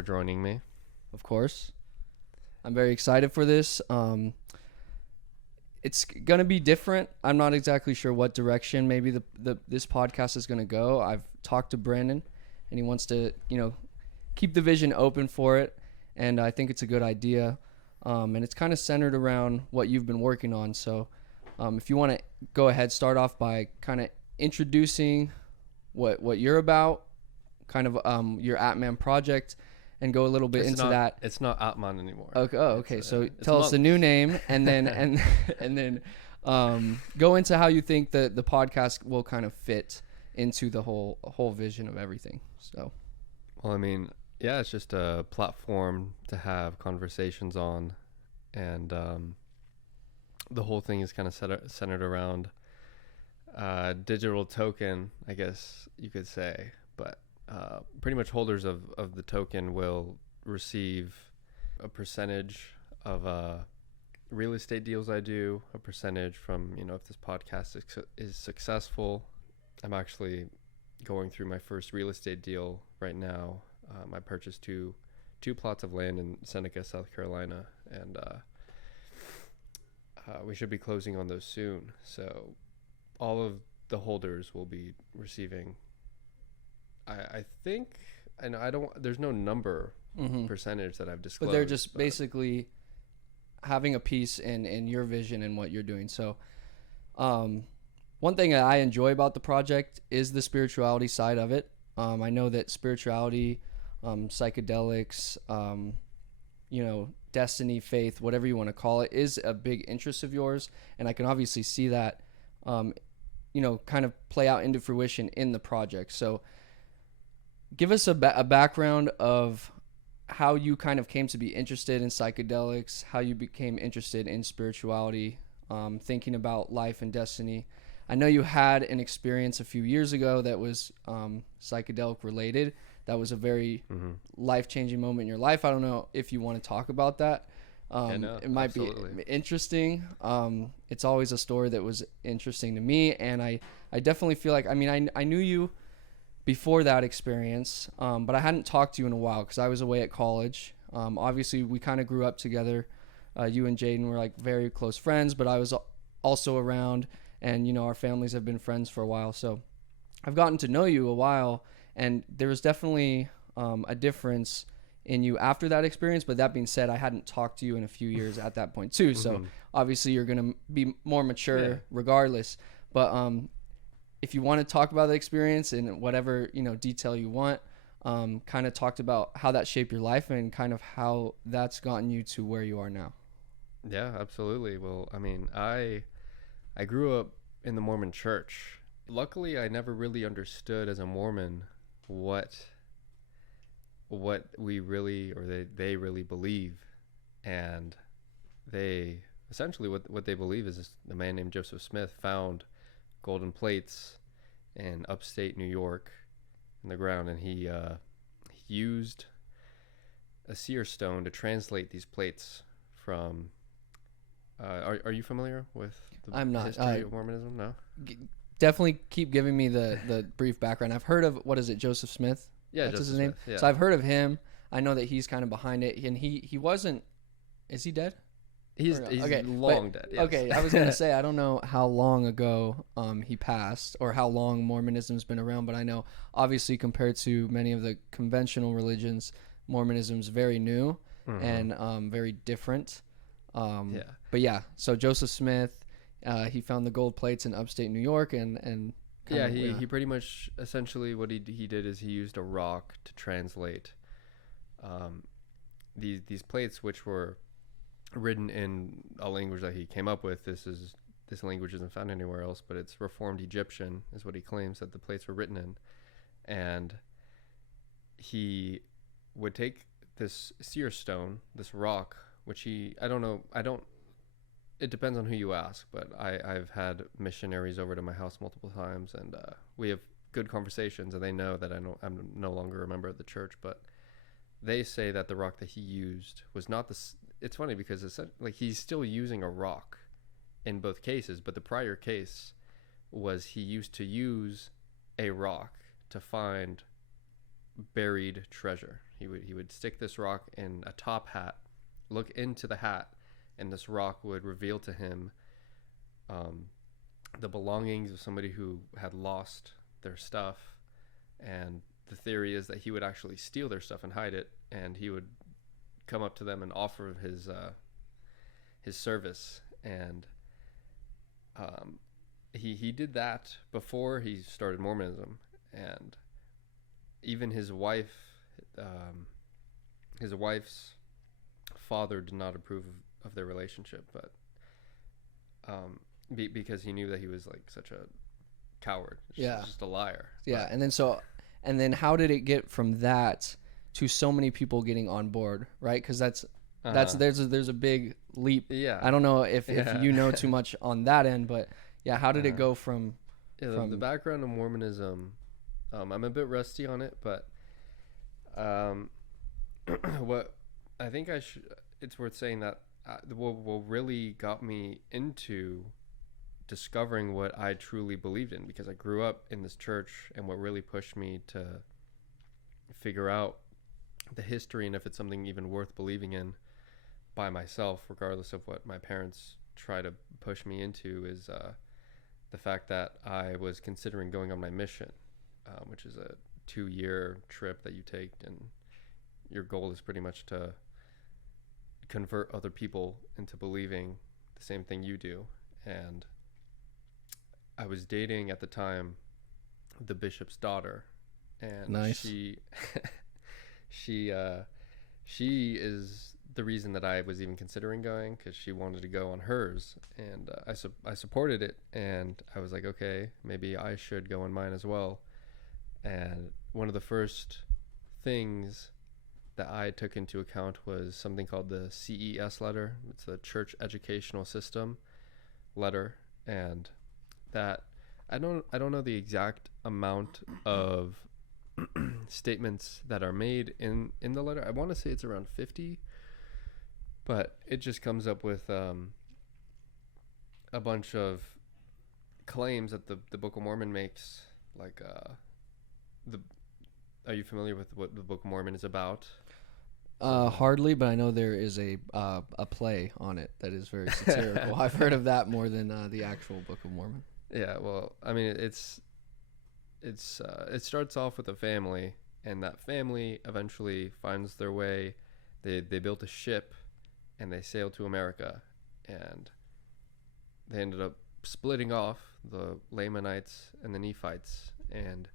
for joining me. Of course. I'm very excited for this. It's gonna be different. I'm not exactly sure what direction maybe this podcast is gonna go. I've talked to Brandon, and he wants to keep the vision open for it, and I think it's a good idea. And it's kind of centered around what you've been working on. So, if you want to go ahead, start off by kind of introducing what you're about, kind of your Atman project, and go a little bit into that. It's not Atman anymore. Okay. Oh, okay. So tell us the new name, and then and then go into how you think the podcast will kind of fit into the whole vision of everything. So, well, I mean, yeah, it's just a platform to have conversations on, and the whole thing is kind of centered around digital token, I guess you could say, but pretty much holders of the token will receive a percentage of real estate deals I do, a percentage from, if this podcast is successful. I'm actually going through my first real estate deal right now. I purchased two plots of land in Seneca, South Carolina, and we should be closing on those soon. So all of the holders will be receiving, I think, and there's no number percentage that I've disclosed. But they're just basically having a piece in your vision and what you're doing. So one thing that I enjoy about the project is the spirituality side of it. I know that spirituality, psychedelics, destiny, faith, whatever you want to call it, is a big interest of yours. And I can obviously see that, kind of play out into fruition in the project. So give us a background of how you kind of came to be interested in psychedelics, how you became interested in spirituality, thinking about life and destiny. I know you had an experience a few years ago that was psychedelic related. That was a very life-changing moment in your life. I don't know if you want to talk about that. It might absolutely be interesting. It's always a story that was interesting to me, and I definitely feel like, I knew you before that experience, but I hadn't talked to you in a while because I was away at college. Obviously, we kind of grew up together. You and Jaden were like very close friends, but I was also around, and our families have been friends for a while. So I've gotten to know you a while, and there was definitely a difference in you after that experience. But that being said, I hadn't talked to you in a few years at that point too. So obviously you're going to be more mature regardless. But if you want to talk about the experience in whatever, detail you want, kind of talked about how that shaped your life and kind of how that's gotten you to where you are now. Yeah, absolutely. Well, I grew up in the Mormon church. Luckily, I never really understood as a Mormon what we really, or they really believe. And they essentially, what they believe is a man named Joseph Smith found golden plates in upstate New York in the ground, and he used a seer stone to translate these plates from are you familiar with the history of Mormonism? No? Definitely keep giving me the brief background. I've heard of, what is it, Joseph Smith? Yeah, that's Joseph his name. Smith, yeah. So I've heard of him. I know that he's kind of behind it, and he wasn't. Is he dead? He's okay, long dead. Yes. Okay, I was gonna say I don't know how long ago he passed or how long Mormonism's been around, but I know obviously compared to many of the conventional religions, Mormonism's very new and very different. But yeah, so Joseph Smith, he found the gold plates in upstate New York, and he pretty much essentially what he did is he used a rock to translate these plates, which were written in a language that he came up with. This language isn't found anywhere else, but it's Reformed Egyptian is what he claims that the plates were written in. And he would take this seer stone, this rock, which it depends on who you ask, but I've had missionaries over to my house multiple times, and we have good conversations, and they know that I'm no longer a member of the church, but they say that the rock that he used was not it's funny because it's like he's still using a rock in both cases, but the prior case was he used to use a rock to find buried treasure. He would stick this rock in a top hat, look into the hat, and this rock would reveal to him the belongings of somebody who had lost their stuff. And the theory is that he would actually steal their stuff and hide it, and he would come up to them and offer his service. And he did that before he started Mormonism. And even his wife's father did not approve of their relationship, but because he knew that he was like such a coward, just a liar. Yeah, but, and then how did it get from that to so many people getting on board, right? Because there's a big leap. Yeah, I don't know if you know too much on that end, but yeah, how did it go from? The background of Mormonism, I'm a bit rusty on it, but what I think it's worth saying that what really got me into discovering what I truly believed in, because I grew up in this church, and what really pushed me to figure out the history and if it's something even worth believing in by myself, regardless of what my parents try to push me into, is the fact that I was considering going on my mission, which is a 2-year trip that you take, and your goal is pretty much to convert other people into believing the same thing you do. And I was dating at the time the bishop's daughter, and nice. she is the reason that I was even considering going, because she wanted to go on hers, and I supported it, and I was like, okay, maybe I should go on mine as well. And one of the first things that I took into account was something called the CES letter. It's the Church Educational System letter, and that I don't know the exact amount of statements that are made in the letter. I want to say it's around 50, but it just comes up with a bunch of claims that the Book of Mormon makes, like are you familiar with what the Book of Mormon is about? Hardly, but I know there is a play on it that is very satirical. I've heard of that more than the actual Book of Mormon. Yeah, well, I mean, it starts off with a family, and that family eventually finds their way. They built a ship, and they sailed to America, and they ended up splitting off, the Lamanites and the Nephites. And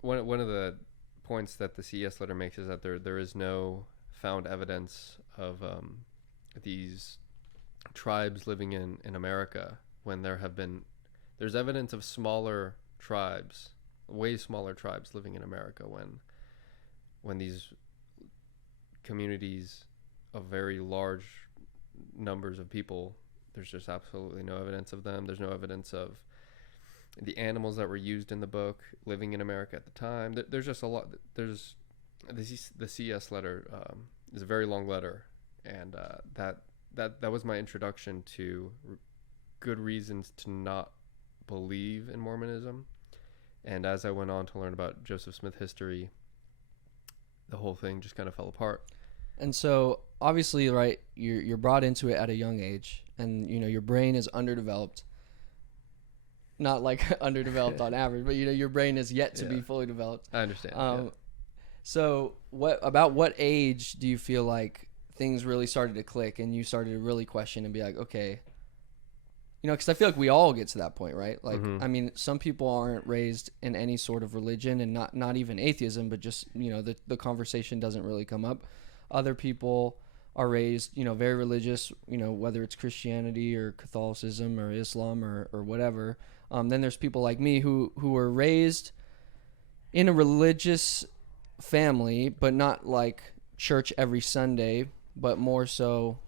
one of the points that the CES letter makes is that there is no found evidence of these tribes living in America, when there's evidence of smaller tribes, way smaller tribes living in America, when these communities of very large numbers of people, there's just absolutely no evidence of them. There's no evidence of the animals that were used in the book living in America at the time. There's just a lot. There's the CS letter is a very long letter, and that was my introduction to good reasons to not believe in Mormonism. And as I went on to learn about Joseph Smith history, the whole thing just kind of fell apart. And so obviously, right, you're brought into it at a young age, and your brain is underdeveloped. Not like underdeveloped on average, but your brain is yet to be fully developed. I understand. So what age do you feel like things really started to click and you started to really question and be like, okay, because I feel like we all get to that point, right? Like, I mean, some people aren't raised in any sort of religion, and not even atheism, but just, the conversation doesn't really come up. Other people are raised, very religious, whether it's Christianity or Catholicism or Islam or whatever. Then there's people like me who were raised in a religious family, but not like church every Sunday, but more so,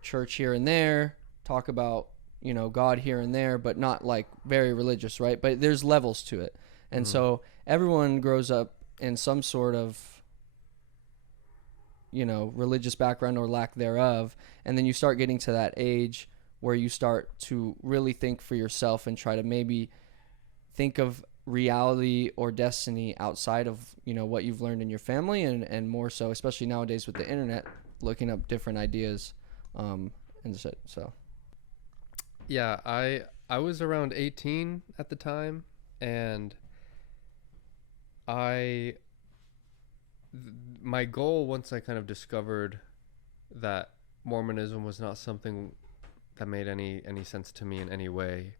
church here and there, talk about, God here and there, but not like very religious, right? But there's levels to it. And so everyone grows up in some sort of, religious background or lack thereof. And then you start getting to that age where you start to really think for yourself and try to maybe think of reality or destiny outside of, you know, what you've learned in your family, and more so, especially nowadays with the internet, looking up different ideas, and shit. So Yeah, I was around 18 at the time, and I my goal, once I kind of discovered that Mormonism was not something that made any sense to me in any way.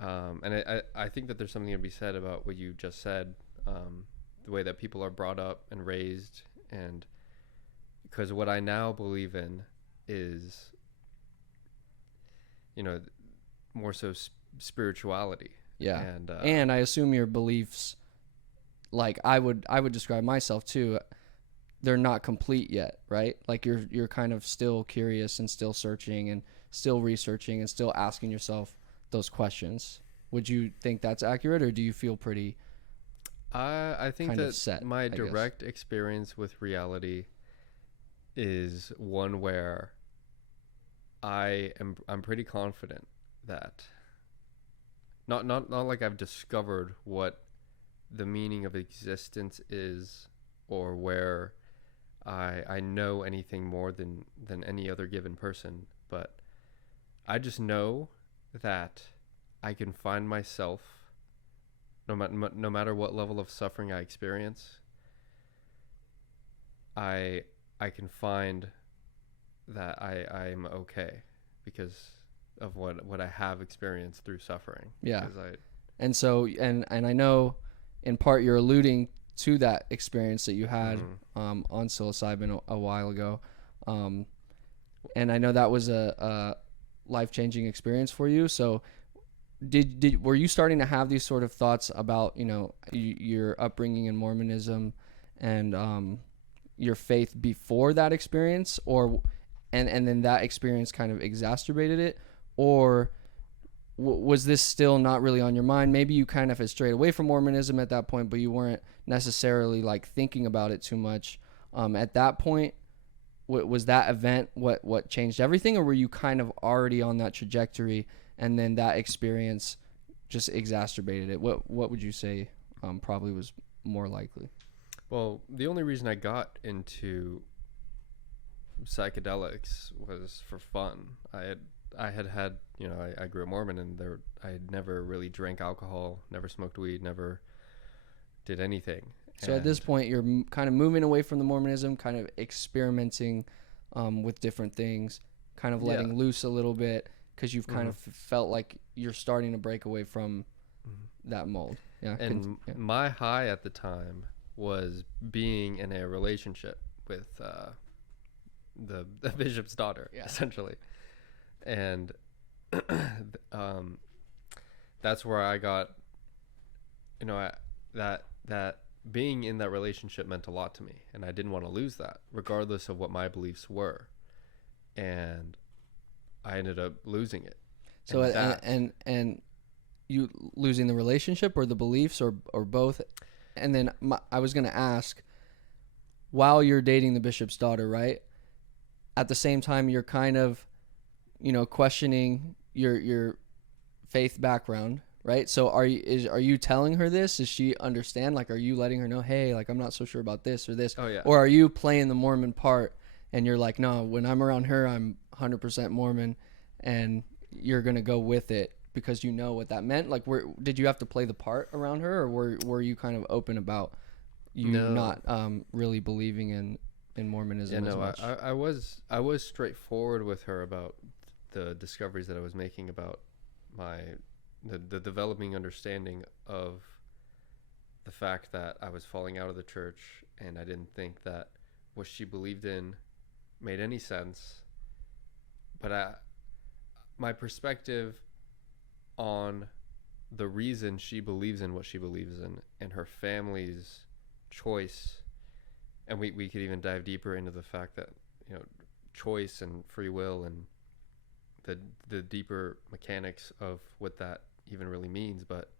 And I think that there's something to be said about what you just said, the way that people are brought up and raised, and because what I now believe in is, you know, more so spirituality. yeah, And and I assume your beliefs, like I would describe myself too, they're not complete yet, right? Like you're kind of still curious and still searching and still researching and still asking yourself those questions. Would you think that's accurate, or do you feel pretty I think kind of that set, my I guess? direct experience with reality is one where I'm pretty confident that not like I've discovered what the meaning of existence is, or where I know anything more than any other given person, but I just know that I can find myself no matter what level of suffering I experience. I can find that I'm okay because of what I have experienced through suffering. Yeah. 'Cause And so, and I know in part you're alluding to that experience that you had on psilocybin a while ago, and I know that was a life-changing experience for you. So were you starting to have these sort of thoughts about, you know, your upbringing in Mormonism and your faith before that experience, or and then that experience kind of exacerbated it, or was this still not really on your mind? Maybe you kind of had strayed away from Mormonism at that point, but you weren't necessarily like thinking about it too much at that point. Was that event what changed everything, or were you kind of already on that trajectory and then that experience just exacerbated it? What would you say probably was more likely? Well, the only reason I got into psychedelics was for fun. I had you know, I grew up Mormon, and I had never really drank alcohol, never smoked weed, never did anything. So at this point, you're kind of moving away from the Mormonism, kind of experimenting with different things, kind of letting loose a little bit, because you've kind of felt like you're starting to break away from that mold. Yeah. And my high at the time was being in a relationship with the bishop's daughter, essentially. And that's where I got, you know, that being in that relationship meant a lot to me, and I didn't want to lose that, regardless of what my beliefs were. And I ended up losing it. So and you losing the relationship or the beliefs or both. And then I was going to ask, while you're dating the bishop's daughter, right? At the same time, you're kind of, you know, questioning your faith background, right? So are you telling her this? Does she understand? Like, are you letting her know, hey, like, I'm not so sure about this or this? Oh, yeah. Or are you playing the Mormon part and you're like, no, when I'm around her, I'm 100% Mormon, and you're gonna go with it because you know what that meant? Like, did you have to play the part around her, or were you kind of open about you not really believing in Mormonism as much? I was straightforward with her about the discoveries that I was making about the developing understanding of the fact that I was falling out of the church, and I didn't think that what she believed in made any sense. But my perspective on the reason she believes in what she believes in, and her family's choice, and we could even dive deeper into the fact that, you know, choice and free will and the deeper mechanics of what that even really means. But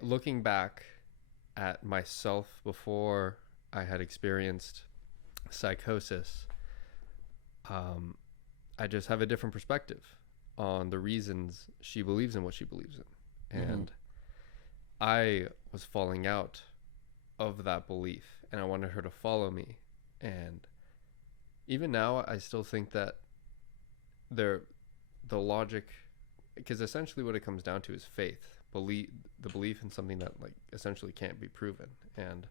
looking back at myself before I had experienced psychosis, I just have a different perspective on the reasons she believes in what she believes in. and I was falling out of that belief, and I wanted her to follow me. And even now, I still think that the logic, because essentially what it comes down to is faith, the belief in something that like essentially can't be proven. And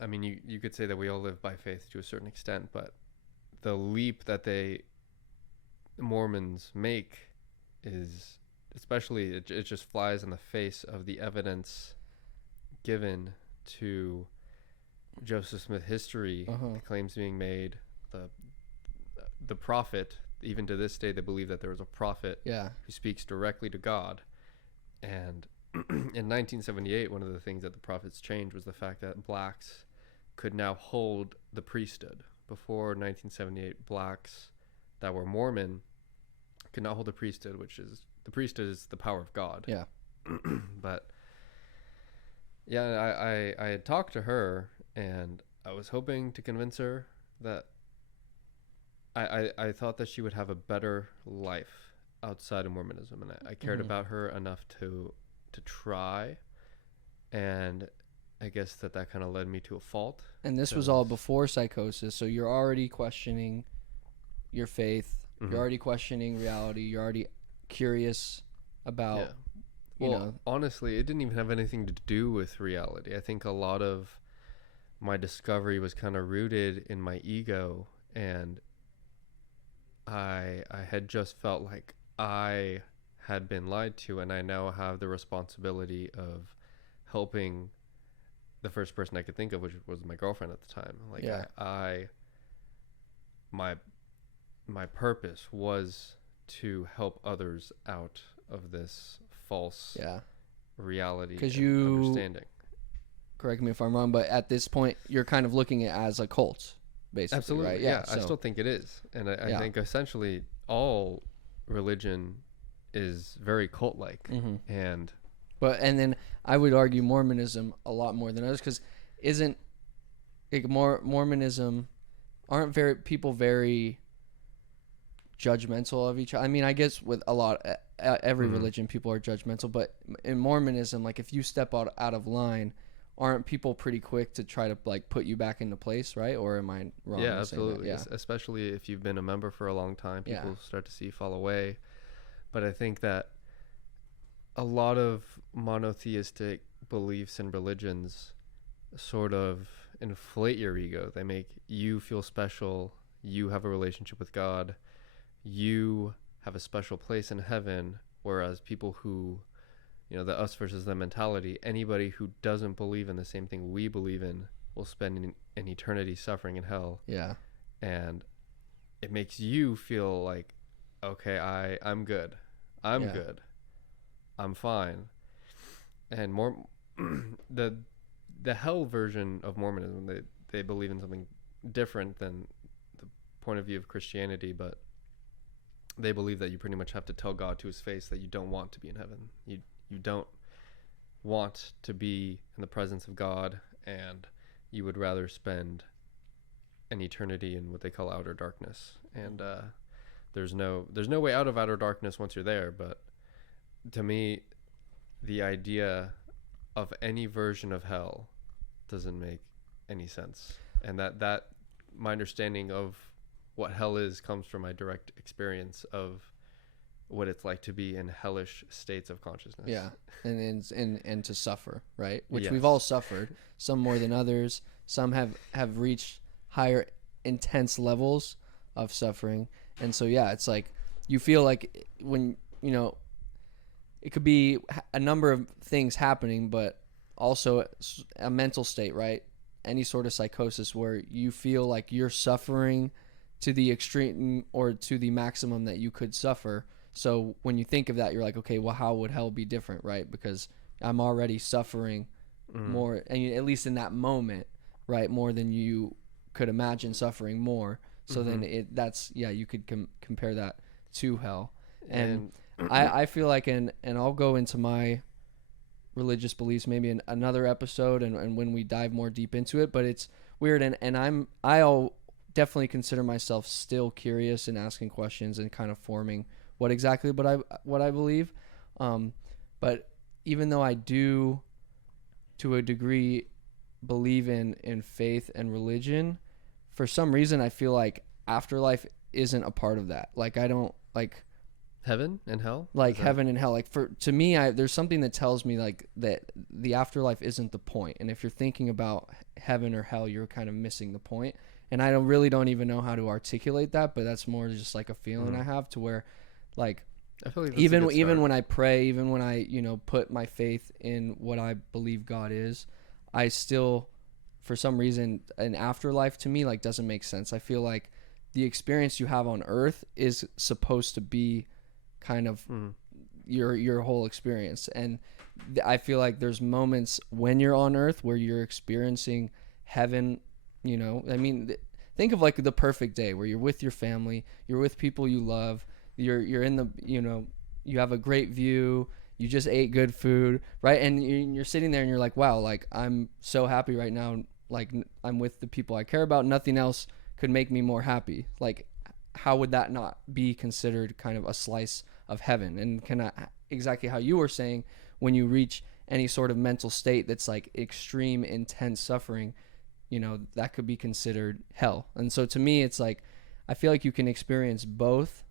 I mean, you could say that we all live by faith to a certain extent, but the leap that Mormons make is, especially, it just flies in the face of the evidence given to Joseph Smith history, the claims being made, the prophet. Even to this day, they believe that there was a prophet who speaks directly to God. And in 1978, one of the things that the prophets changed was the fact that blacks could now hold the priesthood. Before 1978, blacks that were Mormon could not hold the priesthood, which is, the priesthood is the power of God. Yeah. But yeah, I had talked to her, and I was hoping to convince her that I thought that she would have a better life outside of Mormonism, and I cared about her enough to try, and I guess that kind of led me to a fault. And this was all before psychosis, so you're already questioning your faith. You're already questioning reality. You're already curious about, you know. Honestly, it didn't even have anything to do with reality. I think a lot of my discovery was kind of rooted in my ego, and I had just felt like I had been lied to, and I now have the responsibility of helping the first person I could think of, which was my girlfriend at the time. Like, my purpose was to help others out of this false reality and understanding. Correct me if I'm wrong, but at this point, you're kind of looking at it as a cult, basically. Absolutely, right? Yeah. So, I still think it is, and I think essentially all religion is very cult-like, and then I would argue Mormonism a lot more than others, because isn't like Mormonism, aren't people very judgmental of each other? I mean, I guess with a lot, every religion, people are judgmental, but in Mormonism, like if you step out of line, aren't people pretty quick to try to like put you back into place, right? Or am I wrong? Yeah, absolutely. Yeah. Especially if you've been a member for a long time, people start to see you fall away. But I think that a lot of monotheistic beliefs and religions sort of inflate your ego. They make you feel special. You have a relationship with God. You have a special place in heaven. Whereas people who, you know, the us versus them mentality, anybody who doesn't believe in the same thing we believe in will spend an eternity suffering in hell. Yeah. And it makes you feel like, okay, I'm good. I'm good. I'm fine. And more the hell version of Mormonism, they believe in something different than the point of view of Christianity, but they believe that you pretty much have to tell God to his face that you don't want to be in heaven. You don't want to be in the presence of God, and you would rather spend an eternity in what they call outer darkness. And there's no way out of outer darkness once you're there. But to me, the idea of any version of hell doesn't make any sense. And that my understanding of what hell is comes from my direct experience of what it's like to be in hellish states of consciousness. Yeah, and to suffer, right? Which we've all suffered, some more than others. Some have reached higher intense levels of suffering. And so, yeah, it's like you feel like when, you know, it could be a number of things happening, but also a mental state, right? Any sort of psychosis where you feel like you're suffering to the extreme or to the maximum that you could suffer. So when you think of that, you're like, okay, well, how would hell be different, right? Because I'm already suffering more, and at least in that moment, right, more than you could imagine suffering more. So then you could compare that to hell. And I feel like, and I'll go into my religious beliefs maybe in another episode and when we dive more deep into it, but it's weird. And I'll definitely consider myself still curious and asking questions and kind of forming what exactly what I believe. But even though I do, to a degree, believe in faith and religion, for some reason I feel like afterlife isn't a part of that. Like I don't Heaven and hell? like Is that heaven and hell. Like for to me, there's something that tells me like that the afterlife isn't the point. And if you're thinking about heaven or hell, you're kind of missing the point. And I don't even know how to articulate that, but that's more just like a feeling I have to where, like, I feel like that's a good even start. when I pray, even when I put my faith in what I believe God is, I still, for some reason, an afterlife to me like doesn't make sense. I feel like the experience you have on Earth is supposed to be kind of Mhm. your whole experience, and I feel like there's moments when you're on Earth where you're experiencing heaven. I mean, think of like the perfect day where you're with your family, you're with people you love, you're in the you have a great view, you just ate good food, right? And you're sitting there and you're like, wow, like I'm so happy right now, like I'm with the people I care about. Nothing else could make me more happy. Like, how would that not be considered kind of a slice of heaven? And exactly how you were saying, when you reach any sort of mental state that's like extreme intense suffering, that could be considered hell. And so to me, it's like I feel like you can experience both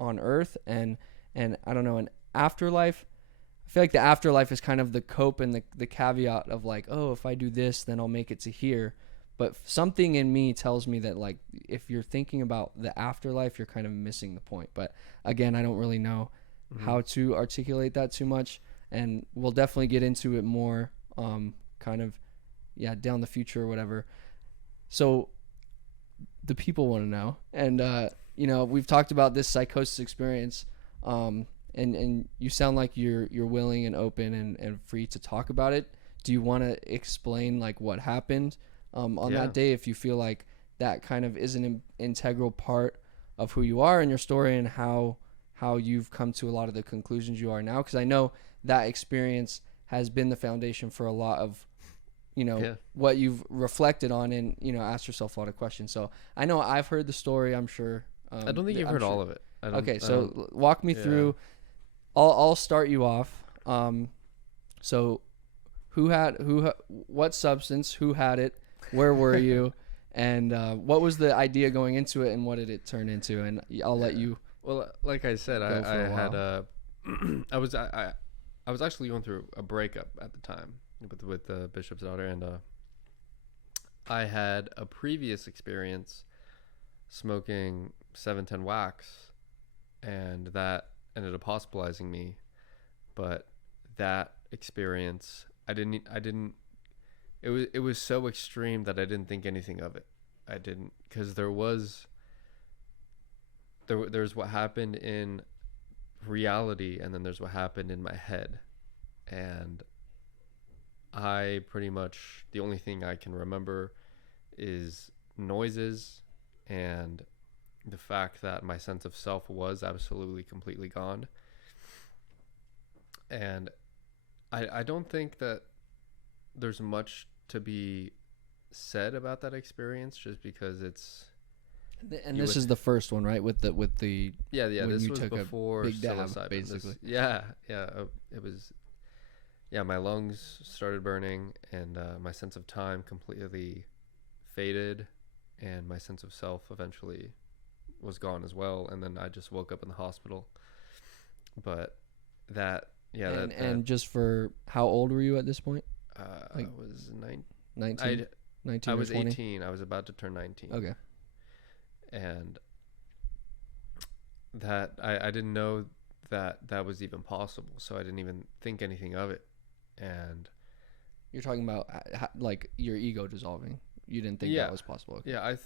on Earth, and I don't know, an afterlife. I feel like the afterlife is kind of the cope and the caveat of like, oh, if I do this, then I'll make it to here. But something in me tells me that, like, if you're thinking about the afterlife, you're kind of missing the point. But again, I don't really know how to articulate that too much, and we'll definitely get into it more, kind of, yeah, down the future or whatever. So the people want to know, and we've talked about this psychosis experience, and you sound like you're willing and open and free to talk about it. Do you want to explain like what happened on Yeah. that day, if you feel like that kind of is an integral part of who you are and your story, and how you've come to a lot of the conclusions you are now? Because I know that experience has been the foundation for a lot of Yeah. what you've reflected on, and asked yourself a lot of questions. So I know I've heard the story, I'm sure. I don't think you've I'm heard sure. all of it. Okay, I so don't, walk me yeah. through. I'll start you off. So what substance, who had it, where were you, and what was the idea going into it, and what did it turn into? And I'll let Yeah. you. Well, like I said, Go for a I had while. I was actually going through a breakup at the time with the bishop's daughter, and I had a previous experience smoking 710 wax, and that ended up hospitalizing me. But that experience, I didn't. It was so extreme that I didn't think anything of it. I didn't, because there's what happened in reality, and then there's what happened in my head. And I pretty much, the only thing I can remember is noises, and the fact that my sense of self was absolutely completely gone. And I don't think that there's much to be said about that experience, just because it's And you this would is the first one, right? With the yeah, when this you was took a before big dab, psilocybin. basically. It was, yeah, my lungs started burning, and my sense of time completely faded, and my sense of self eventually was gone as well. And then I just woke up in the hospital. But that, yeah, and just for how old were you at this point? I Like was 19, 19 I or was 20? 18. I was about to turn 19. Okay. And that I didn't know that that was even possible, so I didn't even think anything of it. And You're talking about like your ego dissolving. You didn't think yeah, that was possible. Okay. yeah,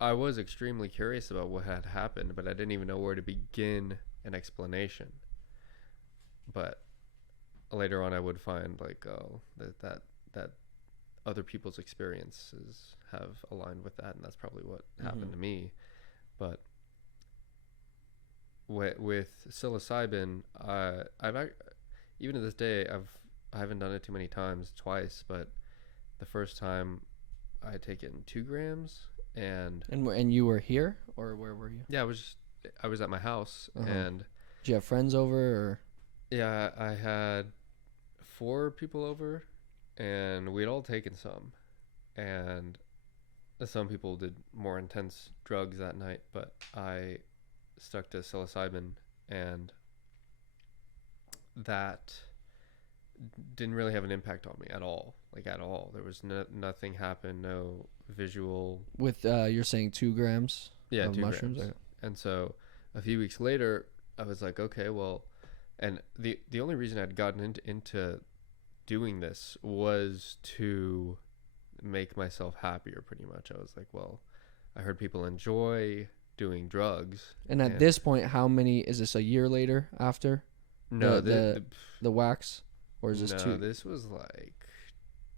I was extremely curious about what had happened, but I didn't even know where to begin an explanation. But later on, I would find like, oh, that other people's experiences have aligned with that, and that's probably what happened to me. But with psilocybin, even to this day, I haven't done it too many times, twice, but the first time I had taken 2 grams, and And you were here, or where were you? yeah, I was I was at my house, Uh-huh. and Did you have friends over or? yeah, I had 4 people over, and we'd all taken some, and some people did more intense drugs that night, but I stuck to psilocybin, and that didn't really have an impact on me at all, like at all. There was nothing happened, no visual. With you're saying 2 grams Yeah, of 2 grams. mushrooms? And so a few weeks later, I was like, okay, well, and the only reason I'd gotten into doing this was to make myself happier, pretty much. I was like, well, I heard people enjoy doing drugs. And at this point, how many is this? A year later after No, the wax, or is this no, 2? this was like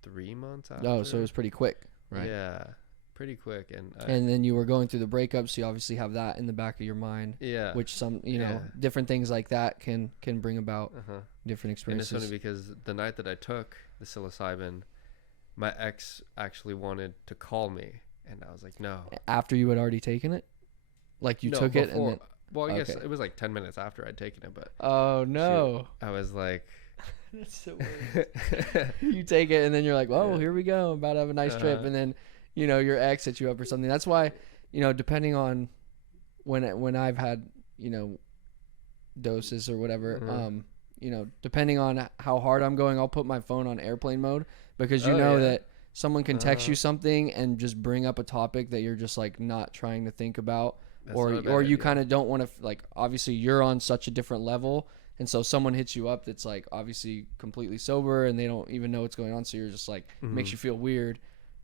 3 months after. Oh, so it was pretty quick, right? Yeah, pretty quick, and And then you were going through the breakup, so you obviously have that in the back of your mind, yeah, which some Yeah. different things like that can bring about uh-huh. different And it's experiences. funny because the night that I took the psilocybin, my ex actually wanted to call me, and I was like, no. After you had already taken it, like you No, took it and before- then. well, I guess Okay. it was like 10 minutes after I'd taken it, but Oh no! I was like, That's the worst. You take it and then you're like, "Oh, Yeah. here we go. I'm about to have a nice trip," Uh-huh. and then your ex hits you up or something. That's why depending on when I've had doses or whatever, Mhm. depending on how hard I'm going, I'll put my phone on airplane mode because Oh, yeah. that someone can text you Uh-huh. something and just bring up a topic that you're just like not trying to think about, That's or not a bad you idea. kind of don't want to, like, obviously you're on such a different level, and so someone hits you up that's like obviously completely sober and they don't even know what's going on, so you're just like makes Mhm. you feel weird.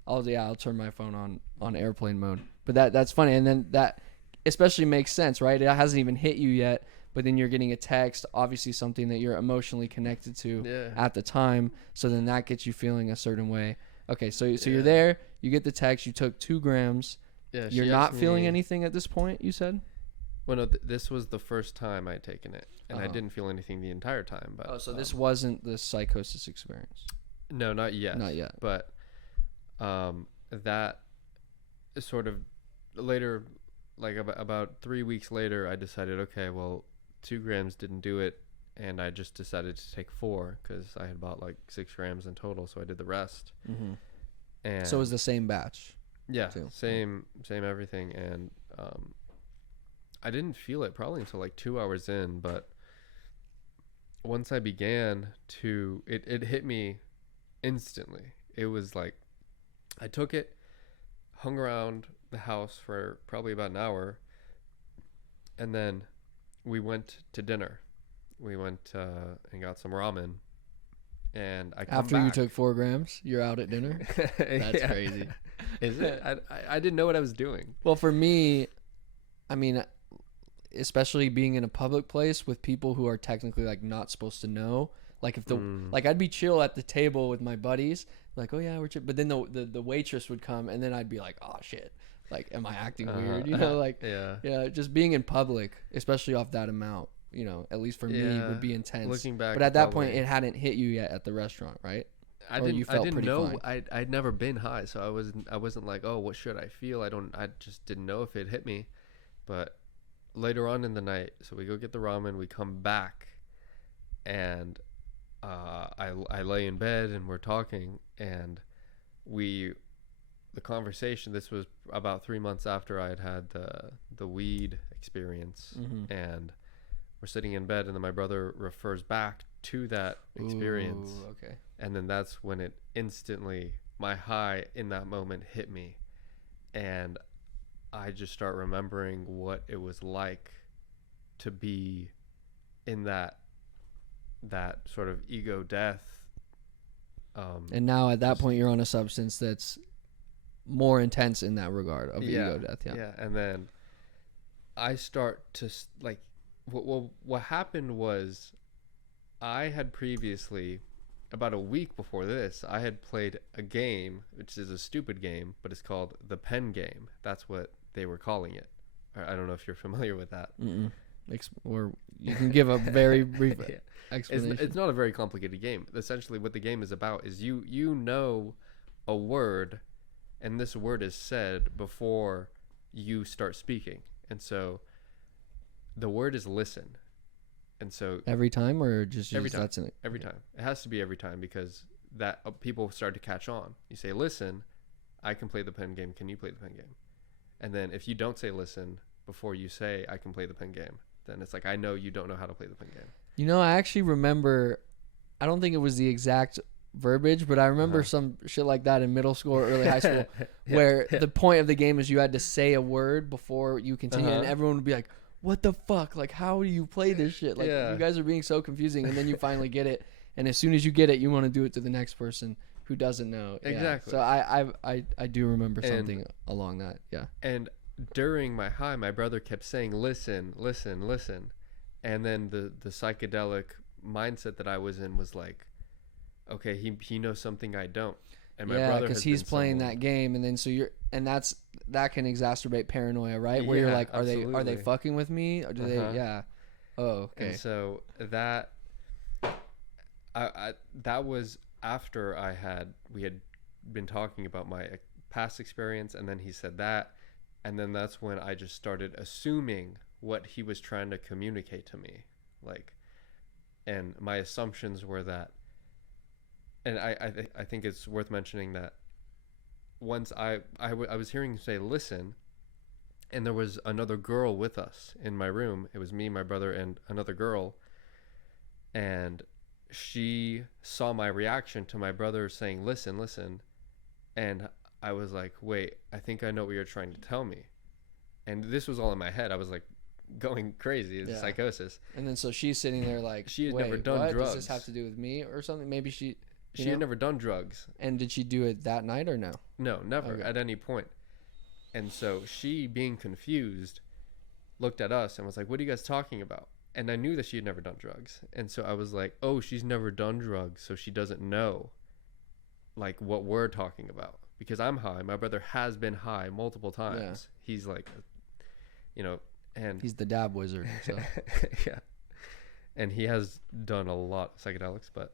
I'll turn my phone on airplane mode. But that's funny, and then that especially makes sense, right? It hasn't even hit you yet, but then you're getting a text, obviously something that you're emotionally connected to Yeah. at the time, so then that gets you feeling a certain way. Okay, so Yeah. you're there, you get the text, you took 2 grams, Yeah, you're she not asked feeling me- anything at this point, you said? Well, no, this was the first time I'd taken it, and I Uh-huh. didn't feel anything the entire time. But Oh, so this wasn't the psychosis experience. no, not yet. Not yet. But that is sort of later, like about 3 weeks later, I decided, okay, well, 2 grams didn't do it, and I just decided to take 4 because I had bought like 6 grams in total, so I did the rest. Mm-hmm. And So it was the same batch. yeah, too. same everything, and I didn't feel it probably until like 2 hours in, but once I began to, it hit me instantly. It was like I took it, hung around the house for probably about an hour, and then we went to dinner. We went and got some ramen, and I come After you back. took 4 grams, you're out at dinner? That's Yeah. crazy. Is it? I didn't know what I was doing. Well, for me, I mean, especially being in a public place with people who are technically like not supposed to know. Like if the like I'd be chill at the table with my buddies, like, oh yeah, we're chill. But then the waitress would come, and then I'd be like, oh shit, like, am I acting weird? Like, Yeah. just being in public, especially off that amount, at least for me, Yeah. would be intense. Looking back, But at that point, probably- it hadn't hit you yet at the restaurant, right? I or didn't. you I felt didn't pretty know. fine? I'd never been high, so I wasn't like, oh, what should I feel? I just didn't know if it hit me. But later on in the night, so we go get the ramen. We come back, and I lay in bed and we're talking, and the conversation. This was about 3 months after I had the weed experience, Mm-hmm. and we're sitting in bed, and then my brother refers back to that experience. Ooh, okay. And then that's when it instantly, my high in that moment hit me, and I just start remembering what it was like to be in that sort of ego death. And now at that Just- point, you're on a substance that's more intense in that regard of ego death. Yeah. And then I start to like, what happened was, I had previously, about a week before this, I had played a game, which is a stupid game, but it's called the pen game. That's what they were calling it. I don't know if you're familiar with that. Mm-mm. Or you can give a very brief Yeah. explanation. It's not a very complicated game. Essentially, what the game is about is you know a word, and this word is said before you start speaking. And so the word is listen. And so Every time, or just every time, that's in it? every time. It has to be every time, because that people start to catch on. You say, listen, I can play the pen game. Can you play the pen game? And then if you don't say listen before you say I can play the pen game, then it's like, I know you don't know how to play the pen game. You know, I actually remember, I don't think it was the exact verbiage, but I remember some shit like that in middle school or early high school where the point of the game is you had to say a word before you continue, and everyone would be like, what the fuck? Like, how do you play this shit? Like, you guys are being so confusing, and then you finally get it, and as soon as you get it, you want to do it to the next person who doesn't know. Exactly. So I do remember something along that. Yeah. And during my high, my brother kept saying, listen, listen, listen. And then the psychedelic mindset that I was in was like, okay, he knows something I don't. And my brother, because he's playing that game, and then that can exacerbate paranoia, right? Where you're like, are they fucking with me? Or do they? Yeah. Oh, okay. And so that that was after we had been talking about my past experience, and then he said that, and then that's when I just started assuming what he was trying to communicate to me, like, and my assumptions were that. And I think it's worth mentioning that once I was hearing him say listen, and there was another girl with us in my room. It was me, my brother, and another girl. And she saw my reaction to my brother saying listen, listen. And I was like, wait, I think I know what you're trying to tell me. And this was all in my head. I was like going crazy. It's psychosis. And then so she's sitting there like, she had never done drugs. Does this have to do with me or something? Maybe she had never done drugs. And did she do it that night or no? No, never, at any point. And so she, being confused, looked at us and was like, what are you guys talking about? And I knew that she had never done drugs. And so I was like, oh, she's never done drugs, so she doesn't know, like, what we're talking about. Because I'm high. My brother has been high multiple times. Yeah. He's like, and... He's the dab wizard, so. Yeah. And he has done a lot of psychedelics, but...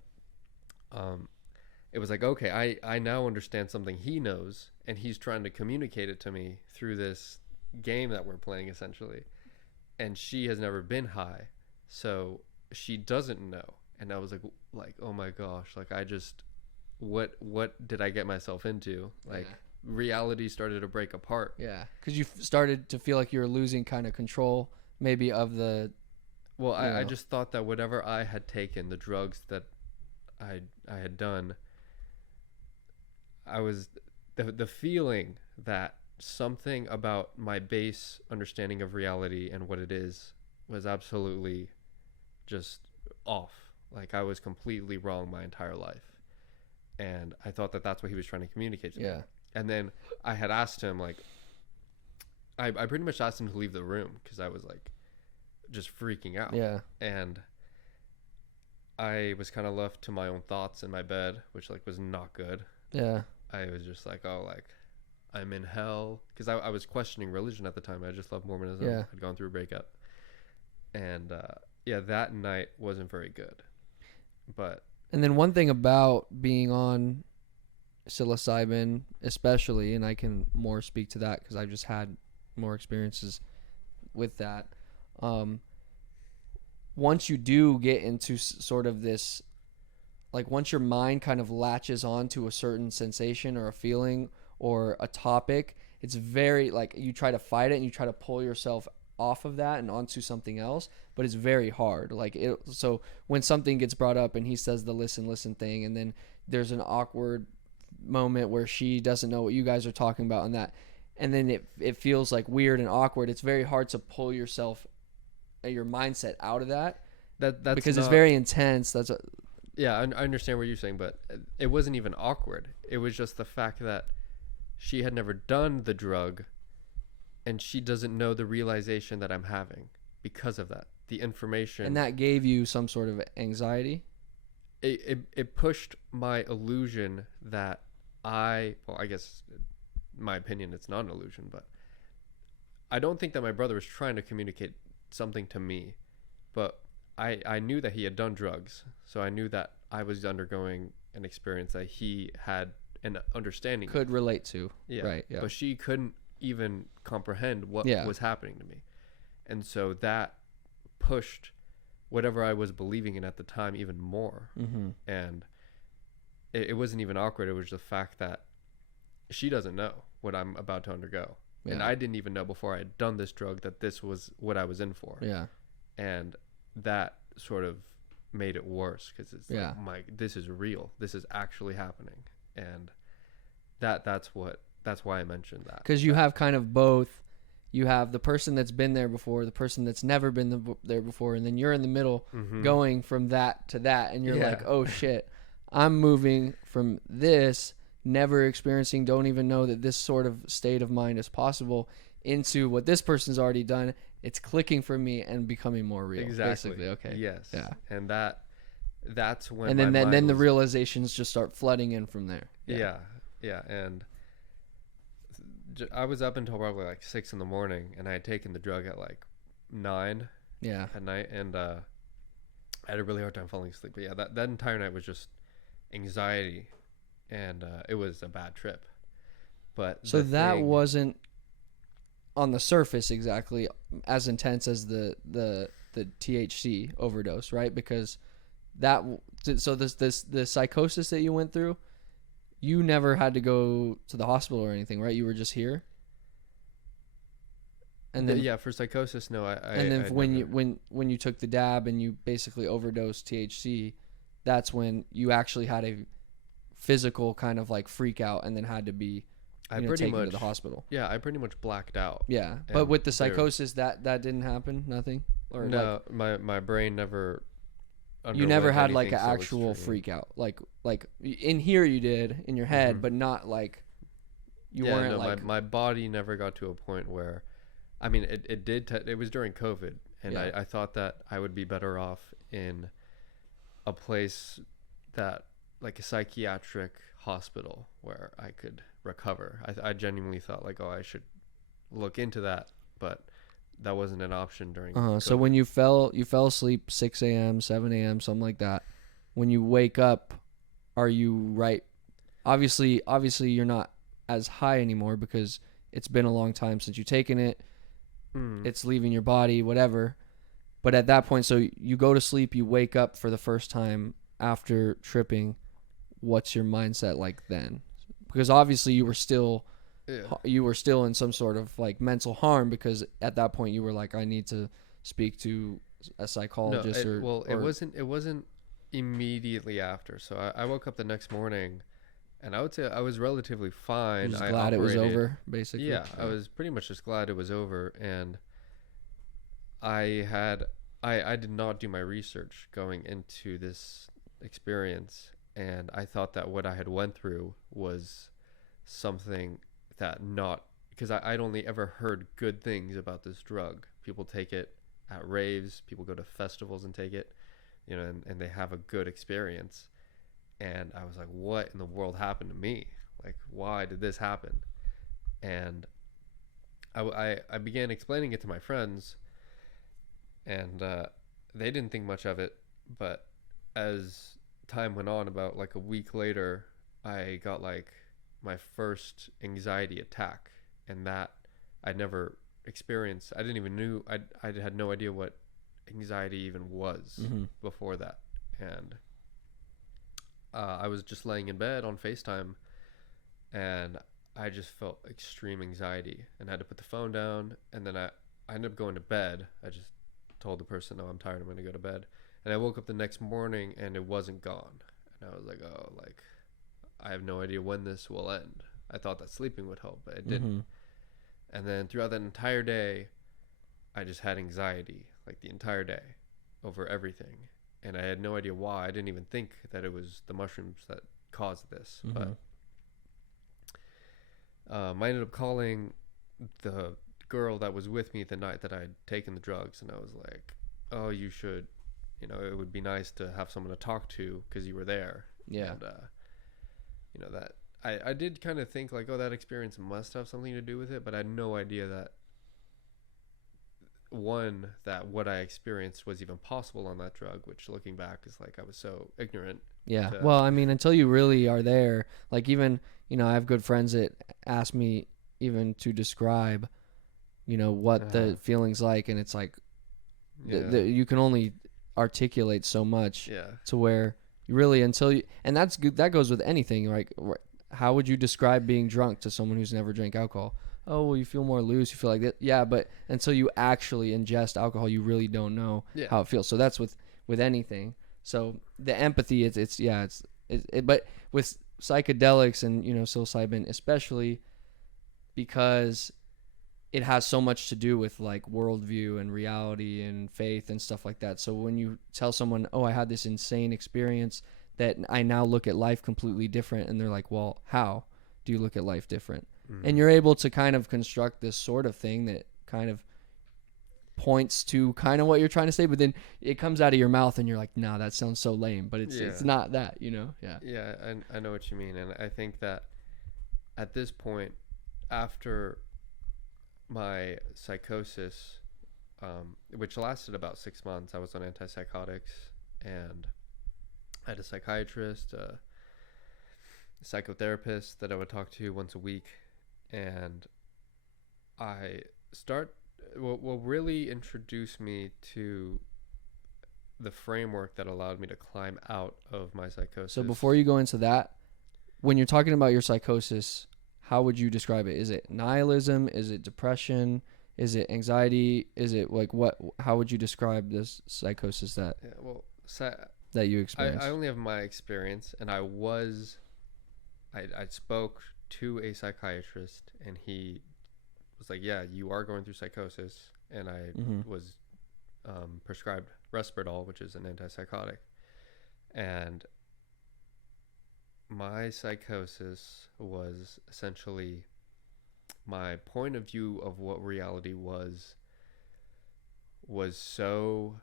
it was like, okay, I now understand something he knows, and he's trying to communicate it to me through this game that we're playing, essentially. And she has never been high, so she doesn't know. And I was like, oh my gosh, like, I just, what did I get myself into? Like, reality started to break apart. Yeah, because you started to feel like you were losing kind of control, maybe, of the... Well, I just thought that whatever I had taken, the drugs that I had done, I was the feeling that something about my base understanding of reality and what it is was absolutely just off. Like, I was completely wrong my entire life, and I thought that that's what he was trying to communicate to me. And then I had asked him, like, I pretty much asked him to leave the room because I was like just freaking out. And I was kind of left to my own thoughts in my bed, which, like, was not good. I was just like, oh, like, I'm in hell. Because I was questioning religion at the time. I just loved Mormonism. I'd gone through a breakup. And, that night wasn't very good. And then one thing about being on psilocybin, especially, and I can more speak to that because I've just had more experiences with that. Once you do get into sort of this, like, once your mind kind of latches on to a certain sensation or a feeling or a topic, it's very, like, you try to fight it and you try to pull yourself off of that and onto something else, but it's very hard. Like, so when something gets brought up and he says the listen thing, and then there's an awkward moment where she doesn't know what you guys are talking about and that, and then it feels like weird and awkward. It's very hard to pull your mindset out of that. That's because it's very intense. Yeah, I understand what you're saying, but it wasn't even awkward. It was just the fact that she had never done the drug, and she doesn't know the realization that I'm having because of that. The information. And that gave you some sort of anxiety? It pushed my illusion that I guess, in my opinion, it's not an illusion, but I don't think that my brother was trying to communicate something to me, but I knew that he had done drugs, so I knew that I was undergoing an experience that he had an understanding could relate to. Right. But she couldn't even comprehend what was happening to me. And so that pushed whatever I was believing in at the time even more. Mm-hmm. And it wasn't even awkward. It was the fact that she doesn't know what I'm about to undergo. Yeah. And I didn't even know before I had done this drug that this was what I was in for. Yeah. And that sort of made it worse, because it's Yeah. like, this is real. This is actually happening. And that's why I mentioned that. Because you have kind of both. You have the person that's been there before, the person that's never been there before, and then you're in the middle Mhm. going from that to that, and you're Yeah. like, oh shit, I'm moving from this, never experiencing, don't even know that this sort of state of mind is possible, into what this person's already done. It's clicking for me and becoming more real. Exactly. Basically. Okay. Yes. Yeah. And that's when And then my mind then the was- realizations just start flooding in from there. Yeah. And I was up until probably like 6 a.m, and I had taken the drug at like 9 Yeah. at night, and I had a really hard time falling asleep. But yeah, that entire night was just anxiety, and it was a bad trip. But So the that thing- wasn't on the surface exactly as intense as the THC overdose, right? Because the psychosis that you went through, you never had to go to the hospital or anything, right? You were just here. And then yeah, for psychosis, no. and then I when never- you when you took the dab and you basically overdosed THC, that's when you actually had a physical kind of like freak out and then had to be I taken pretty to much the hospital. yeah, I pretty much blacked out. Yeah, but And with the there- psychosis, that didn't happen. Nothing. Or No, my brain never. you never underwent had like anything an so actual extreme. freak out. Like in here you did in your head, Mhm. but not like you Yeah, weren't no, like my body never got to a point where, I mean, it did. It was during COVID, and Yeah. I thought that I would be better off in a place that, like a psychiatric hospital, where I could recover. I genuinely thought like, oh, I should look into that, but that wasn't an option during. So COVID. when you fell asleep 6 a.m., 7 a.m., something like that. When you wake up, are you right? Obviously you're not as high anymore because it's been a long time since you've taken it. Mm. It's leaving your body, whatever. But at that point, so you go to sleep, you wake up for the first time after tripping. What's your mindset like then? Because obviously you were still in some sort of like mental harm, because at that point you were like, I need to speak to a psychologist. it wasn't immediately after. So I woke up the next morning, and I would say I was relatively fine. You're just I glad it was operated- over, basically. Yeah, I was pretty much just glad it was over, and I did not do my research going into this experience, and I thought that what I had went through was something that because I'd only ever heard good things about this drug. People take it at raves, people go to festivals and take it, and they have a good experience. And I was like, what in the world happened to me? Like, why did this happen? And I began explaining it to my friends, and they didn't think much of it. But as time went on, about like a week later, I got like my first anxiety attack, and that I'd never experienced. I didn't even knew. I had no idea what anxiety even was Mhm. before that. And I was just laying in bed on FaceTime, and I just felt extreme anxiety and had to put the phone down. And then I ended up going to bed. I just told the person, "Oh, I'm tired. I'm going to go to bed." And I woke up the next morning, and it wasn't gone. And I was like, "Oh, like I have no idea when this will end." I thought that sleeping would help, but it didn't. Mhm. And then throughout that entire day, I just had anxiety, like the entire day, over everything. And I had no idea why. I didn't even think that it was the mushrooms that caused this. Mhm. But I ended up calling the girl that was with me the night that I'd taken the drugs, and I was like, "Oh, you should, it would be nice to have someone to talk to because you were there." Yeah. And that I did kind of think like, oh, that experience must have something to do with it, but I had no idea that what I experienced was even possible on that drug, which looking back is like I was so ignorant. Yeah. to- Well, I mean, until you really are there, like even, I have good friends that ask me even to describe, what the Uh-huh. feeling's like. And it's like, Yeah. You can only articulate so much Yeah. to where you really until you, and that's good. That goes with anything. Like, how would you describe being drunk to someone who's never drank alcohol? Oh, well, you feel more loose. You feel like that. Yeah, but until you actually ingest alcohol, you really don't know Yeah. how it feels. So that's with anything. So the empathy, but with psychedelics and psilocybin, especially because it has so much to do with like worldview and reality and faith and stuff like that. So when you tell someone, "Oh, I had this insane experience that I now look at life completely different," and they're like, "Well, how do you look at life different?" And you're able to kind of construct this sort of thing that kind of points to kind of what you're trying to say, but then it comes out of your mouth and you're like, "Nah, that sounds so lame," but it's not that, Yeah. Yeah, I know what you mean, and I think that at this point, after my psychosis, which lasted about 6 months, I was on antipsychotics, and I had a psychiatrist, a psychotherapist that I would talk to once a week, and what really introduced me to the framework that allowed me to climb out of my psychosis. So before you go into that, when you're talking about your psychosis, how would you describe it? Is it nihilism? Is it depression? Is it anxiety? Is it like what? How would you describe this psychosis that you experienced? I only have my experience, and I spoke to a psychiatrist, and he was like, "Yeah, you are going through psychosis," and I was prescribed Risperdal, which is an antipsychotic, and my psychosis was essentially my point of view of what reality was so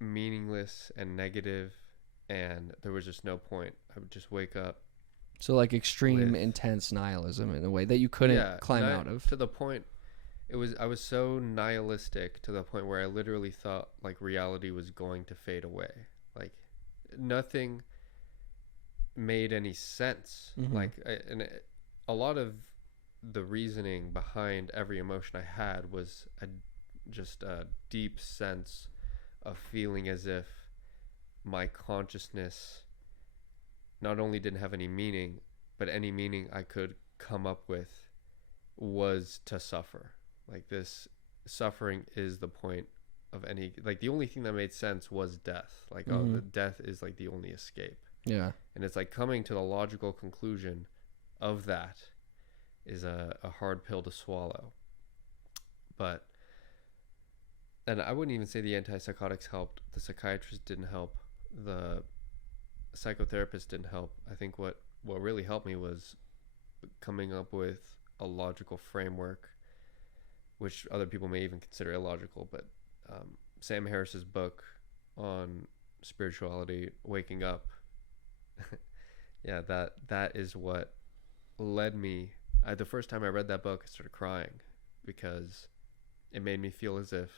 meaningless and negative, and there was just no point. I would just wake up. So like extreme intense nihilism in a way that you couldn't climb out of. To the point I was so nihilistic to the point where I literally thought like reality was going to fade away. Like nothing made any sense. A lot of the reasoning behind every emotion I had was just a deep sense of feeling as if my consciousness not only didn't have any meaning, but any meaning I could come up with was to suffer. Like this suffering is the point of any, like the only thing that made sense was death. Like the death is like the only escape. Yeah. And it's like coming to the logical conclusion of that is a hard pill to swallow. And I wouldn't even say the antipsychotics helped. The psychiatrist didn't help. The psychotherapist didn't help. I think what really helped me was coming up with a logical framework, which other people may even consider illogical. But Sam Harris's book on spirituality, Waking Up, yeah, that is what led me. The first time I read that book, I started crying because it made me feel as if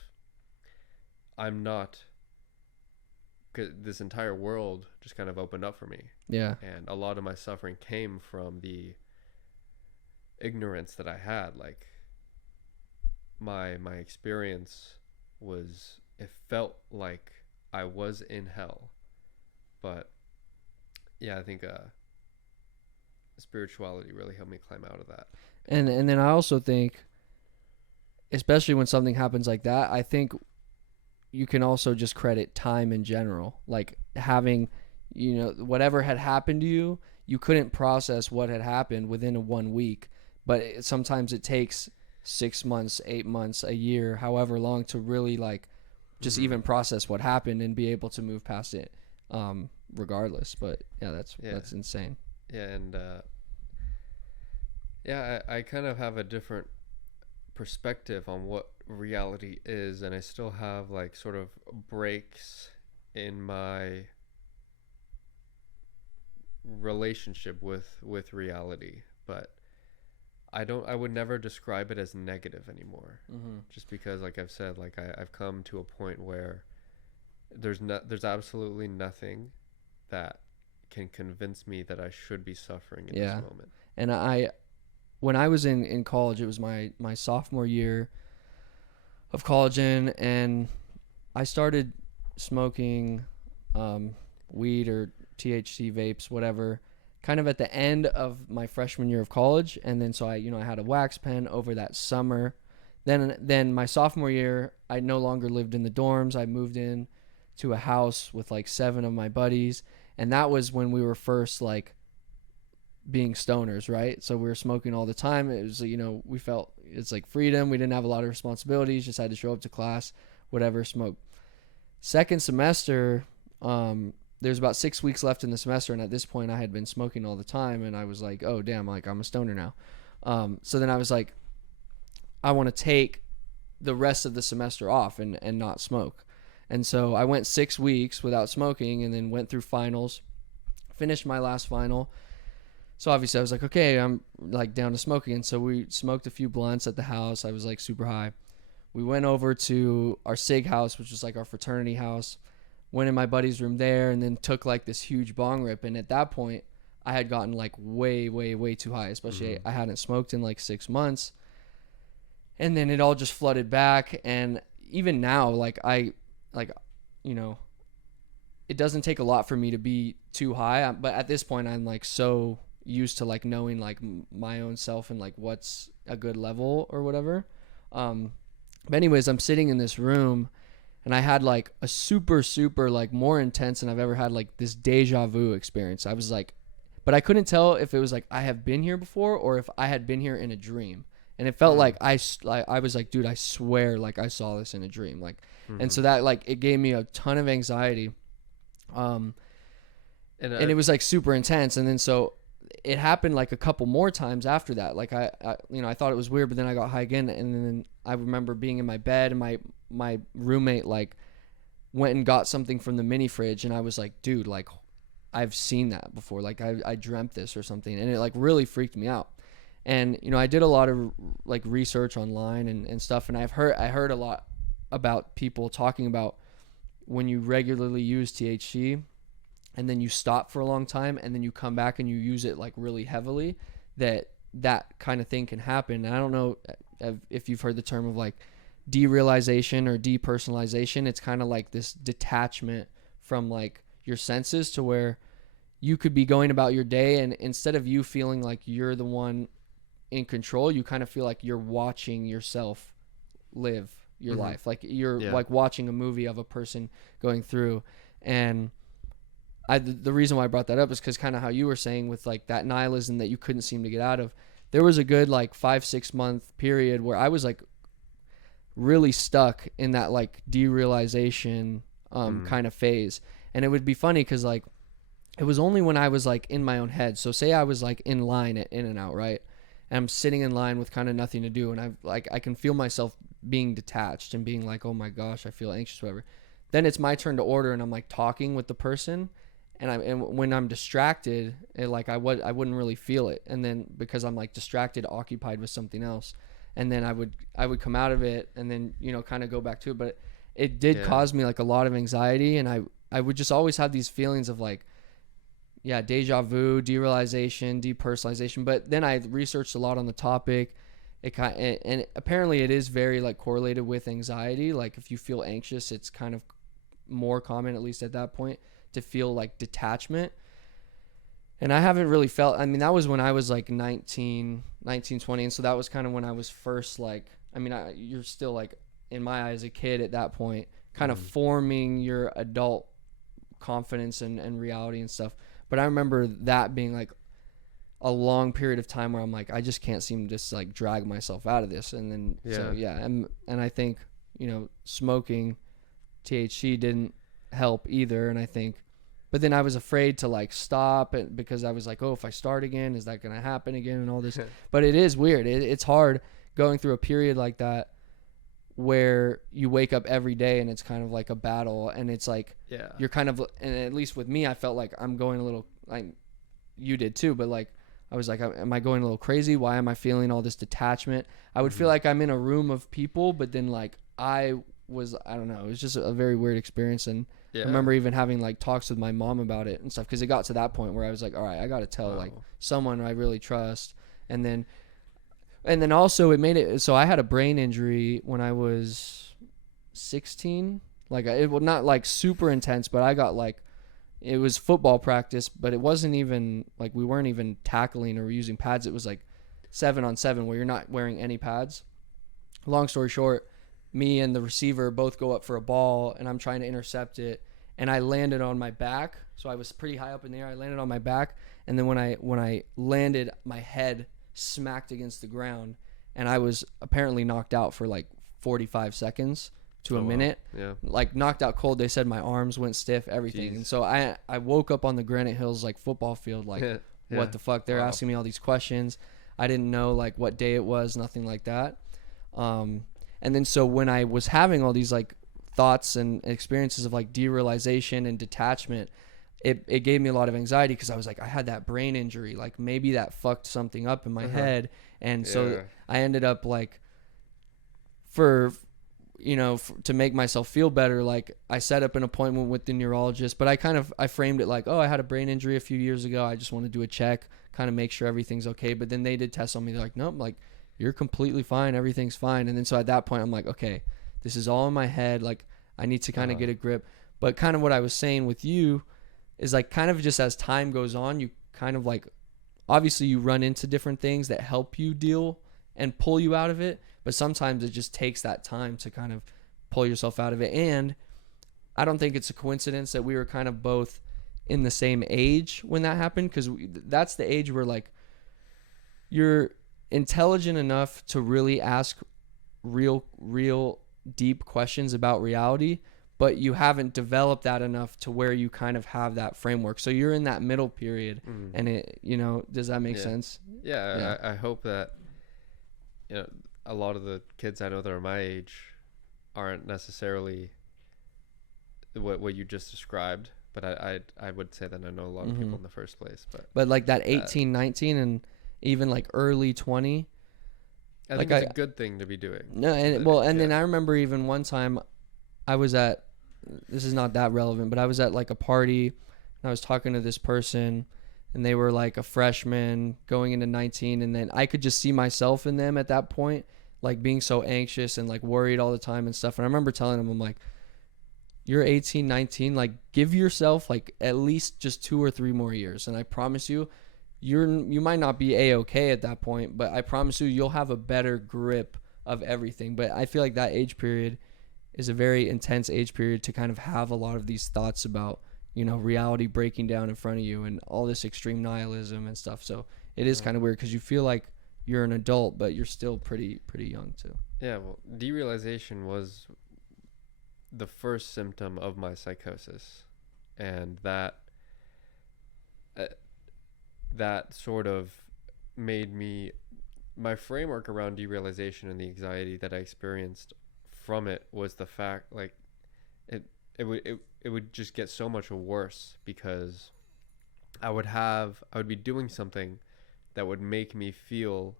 I'm not. This entire world just kind of opened up for me. Yeah. And a lot of my suffering came from the ignorance that I had. Like my experience was, it felt like I was in hell. But yeah, I think spirituality really helped me climb out of that. And then I also think, especially when something happens like that, I think you can also just credit time in general. Like having, whatever had happened to you, you couldn't process what had happened within 1 week. But sometimes it takes 6 months, 8 months, a year, however long to really like just even process what happened and be able to move past it regardless. But yeah, that's insane. Yeah, and I kind of have a different perspective on what reality is, and I still have like sort of breaks in my relationship with reality, but I would never describe it as negative anymore. Just because, like I've said, like I've come to a point where there's absolutely nothing that can convince me that I should be suffering in this moment. And when I was in college, it was my sophomore year of college and I started smoking weed or THC vapes, whatever, kind of at the end of my freshman year of college. And then so I had a wax pen over that summer. Then my sophomore year, I no longer lived in the dorms. I moved in to a house with like 7 of my buddies, and that was when we were first like being stoners, right? So we were smoking all the time. It was, we felt it's like freedom. We didn't have a lot of responsibilities, just had to show up to class, whatever, smoke. Second semester, there's about 6 weeks left in the semester, and at this point I had been smoking all the time, and I was like, oh damn, like I'm a stoner now. So then I was like, I want to take the rest of the semester off and not smoke. And so I went 6 weeks without smoking, and then went through finals, finished my last final. So obviously I was like, okay, I'm like down to smoking. And so we smoked a few blunts at the house. I was like super high. We went over to our SIG house, which was like our fraternity house, went in my buddy's room there, and then took like this huge bong rip. And at that point I had gotten like way, way, way too high, especially I hadn't smoked in like 6 months. And then it all just flooded back. And even now, it doesn't take a lot for me to be too high. But at this point, I'm like so used to like knowing like my own self and like what's a good level or whatever. But anyways, I'm sitting in this room, and I had like a super, super like more intense than I've ever had, like this deja vu experience. I was like, but I couldn't tell if it was like I have been here before or if I had been here in a dream. And it felt like I was like, dude, I swear, like I saw this in a dream, like, and so that like it gave me a ton of anxiety, and it was like super intense. And then so it happened like a couple more times after that. Like I thought it was weird, but then I got high again, and then I remember being in my bed, and my roommate like went and got something from the mini fridge, and I was like, dude, like I've seen that before, like I dreamt this or something, and it like really freaked me out. And, I did a lot of like research online and stuff. And I heard a lot about people talking about when you regularly use THC and then you stop for a long time and then you come back and you use it like really heavily, that kind of thing can happen. And I don't know if you've heard the term of like derealization or depersonalization. It's kind of like this detachment from like your senses, to where you could be going about your day, and instead of you feeling like you're the one in control, you kind of feel like you're watching yourself live your life, like you're like watching a movie of a person going through. And the reason why I brought that up is because kind of how you were saying with like that nihilism that you couldn't seem to get out of. There was a good like 5-6 month period where I was like really stuck in that like derealization kind of phase. And it would be funny because like it was only when I was like in my own head. So say I was like in line at In-N-Out, right? And I'm sitting in line with kind of nothing to do, and I can feel myself being detached and being like, oh my gosh, I feel anxious, whatever. Then it's my turn to order, and I'm like talking with the person, and when I'm distracted, I wouldn't really feel it, and then because I'm like distracted, occupied with something else, and then I would come out of it, and then kind of go back to it. But it did cause me like a lot of anxiety, and I would just always have these feelings of like, yeah, deja vu, derealization, depersonalization. But then I researched a lot on the topic. And apparently it is very like correlated with anxiety. Like if you feel anxious, it's kind of more common, at least at that point, to feel like detachment. And I haven't really felt, I mean, that was when I was like 19, 20. And so that was kind of when I was first like, I mean, you're still like, in my eyes, a kid at that point, kind of forming your adult confidence and reality and stuff. But I remember that being like a long period of time where I'm like, I just can't seem to just like drag myself out of this. And then, and I think, smoking THC didn't help either. And I think, but then I was afraid to like stop it because I was like, oh, if I start again, is that going to happen again and all this? But it is weird. It's hard going through a period like that where you wake up every day and it's kind of like a battle, and it's like you're kind of, and at least with me, I felt like I'm going a little, like you did too, but like I was like, am I going a little crazy? Why am I feeling all this detachment? I would feel like I'm in a room of people, but then like I don't know, it was just a very weird experience. And I remember even having like talks with my mom about it and stuff, because it got to that point where I was like, all right, I got to tell like someone I really trust. And then And then also it made it so I had a brain injury when I was 16. Like it was not like super intense, but I got like it was football practice, but it wasn't even like we weren't even tackling or using pads. It was like 7-on-7 where you're not wearing any pads. Long story short, me and the receiver both go up for a ball and I'm trying to intercept it and I landed on my back. So I was pretty high up in the air. I landed on my back and then when I landed, my head smacked against the ground and I was apparently knocked out for like 45 seconds to a minute. Yeah. Like knocked out cold. They said my arms went stiff, everything. Jeez. And so I woke up on the Granite Hills like football field like Yeah. what the fuck? They're asking me all these questions. I didn't know like what day it was, nothing like that. And then so when I was having all these like thoughts and experiences of like derealization and detachment, it gave me a lot of anxiety because I was like, I had that brain injury. Like maybe that fucked something up in my head. And so I ended up like to make myself feel better, like I set up an appointment with the neurologist, but I framed it like, oh, I had a brain injury a few years ago. I just want to do a check, kind of make sure everything's okay. But then they did tests on me. They're like, nope, like you're completely fine. Everything's fine. And then so at that point, I'm like, okay, this is all in my head. Like I need to kind of get a grip. But kind of what I was saying with you is like kind of just as time goes on, you kind of like, obviously you run into different things that help you deal and pull you out of it. But sometimes it just takes that time to kind of pull yourself out of it. And I don't think it's a coincidence that we were kind of both in the same age when that happened, because that's the age where like you're intelligent enough to really ask real deep questions about reality, but you haven't developed that enough to where you kind of have that framework. So you're in that middle period. And it, does that make sense? Yeah. I hope that, a lot of the kids I know that are my age aren't necessarily what you just described, but I would say that I know a lot of people in the first place. But like that 18, 19, and even like early 20. I think it's a good thing to be doing. No, and then I remember even one time I was at, this is not that relevant, but I was at like a party and I was talking to this person and they were like a freshman going into 19, and then I could just see myself in them at that point, like being so anxious and like worried all the time and stuff. And I remember telling them, I'm like, you're 18, 19, like give yourself like at least just 2 or 3 more years. And I promise you, you might not be A-okay at that point, but I promise you'll have a better grip of everything. But I feel like that age period is a very intense age period to kind of have a lot of these thoughts about, reality breaking down in front of you and all this extreme nihilism and stuff. So it is kind of weird because you feel like you're an adult, but you're still pretty young too. Yeah, well, derealization was the first symptom of my psychosis, and that sort of made me, my framework around derealization and the anxiety that I experienced from it was the fact like it would just get so much worse because I would be doing something that would make me feel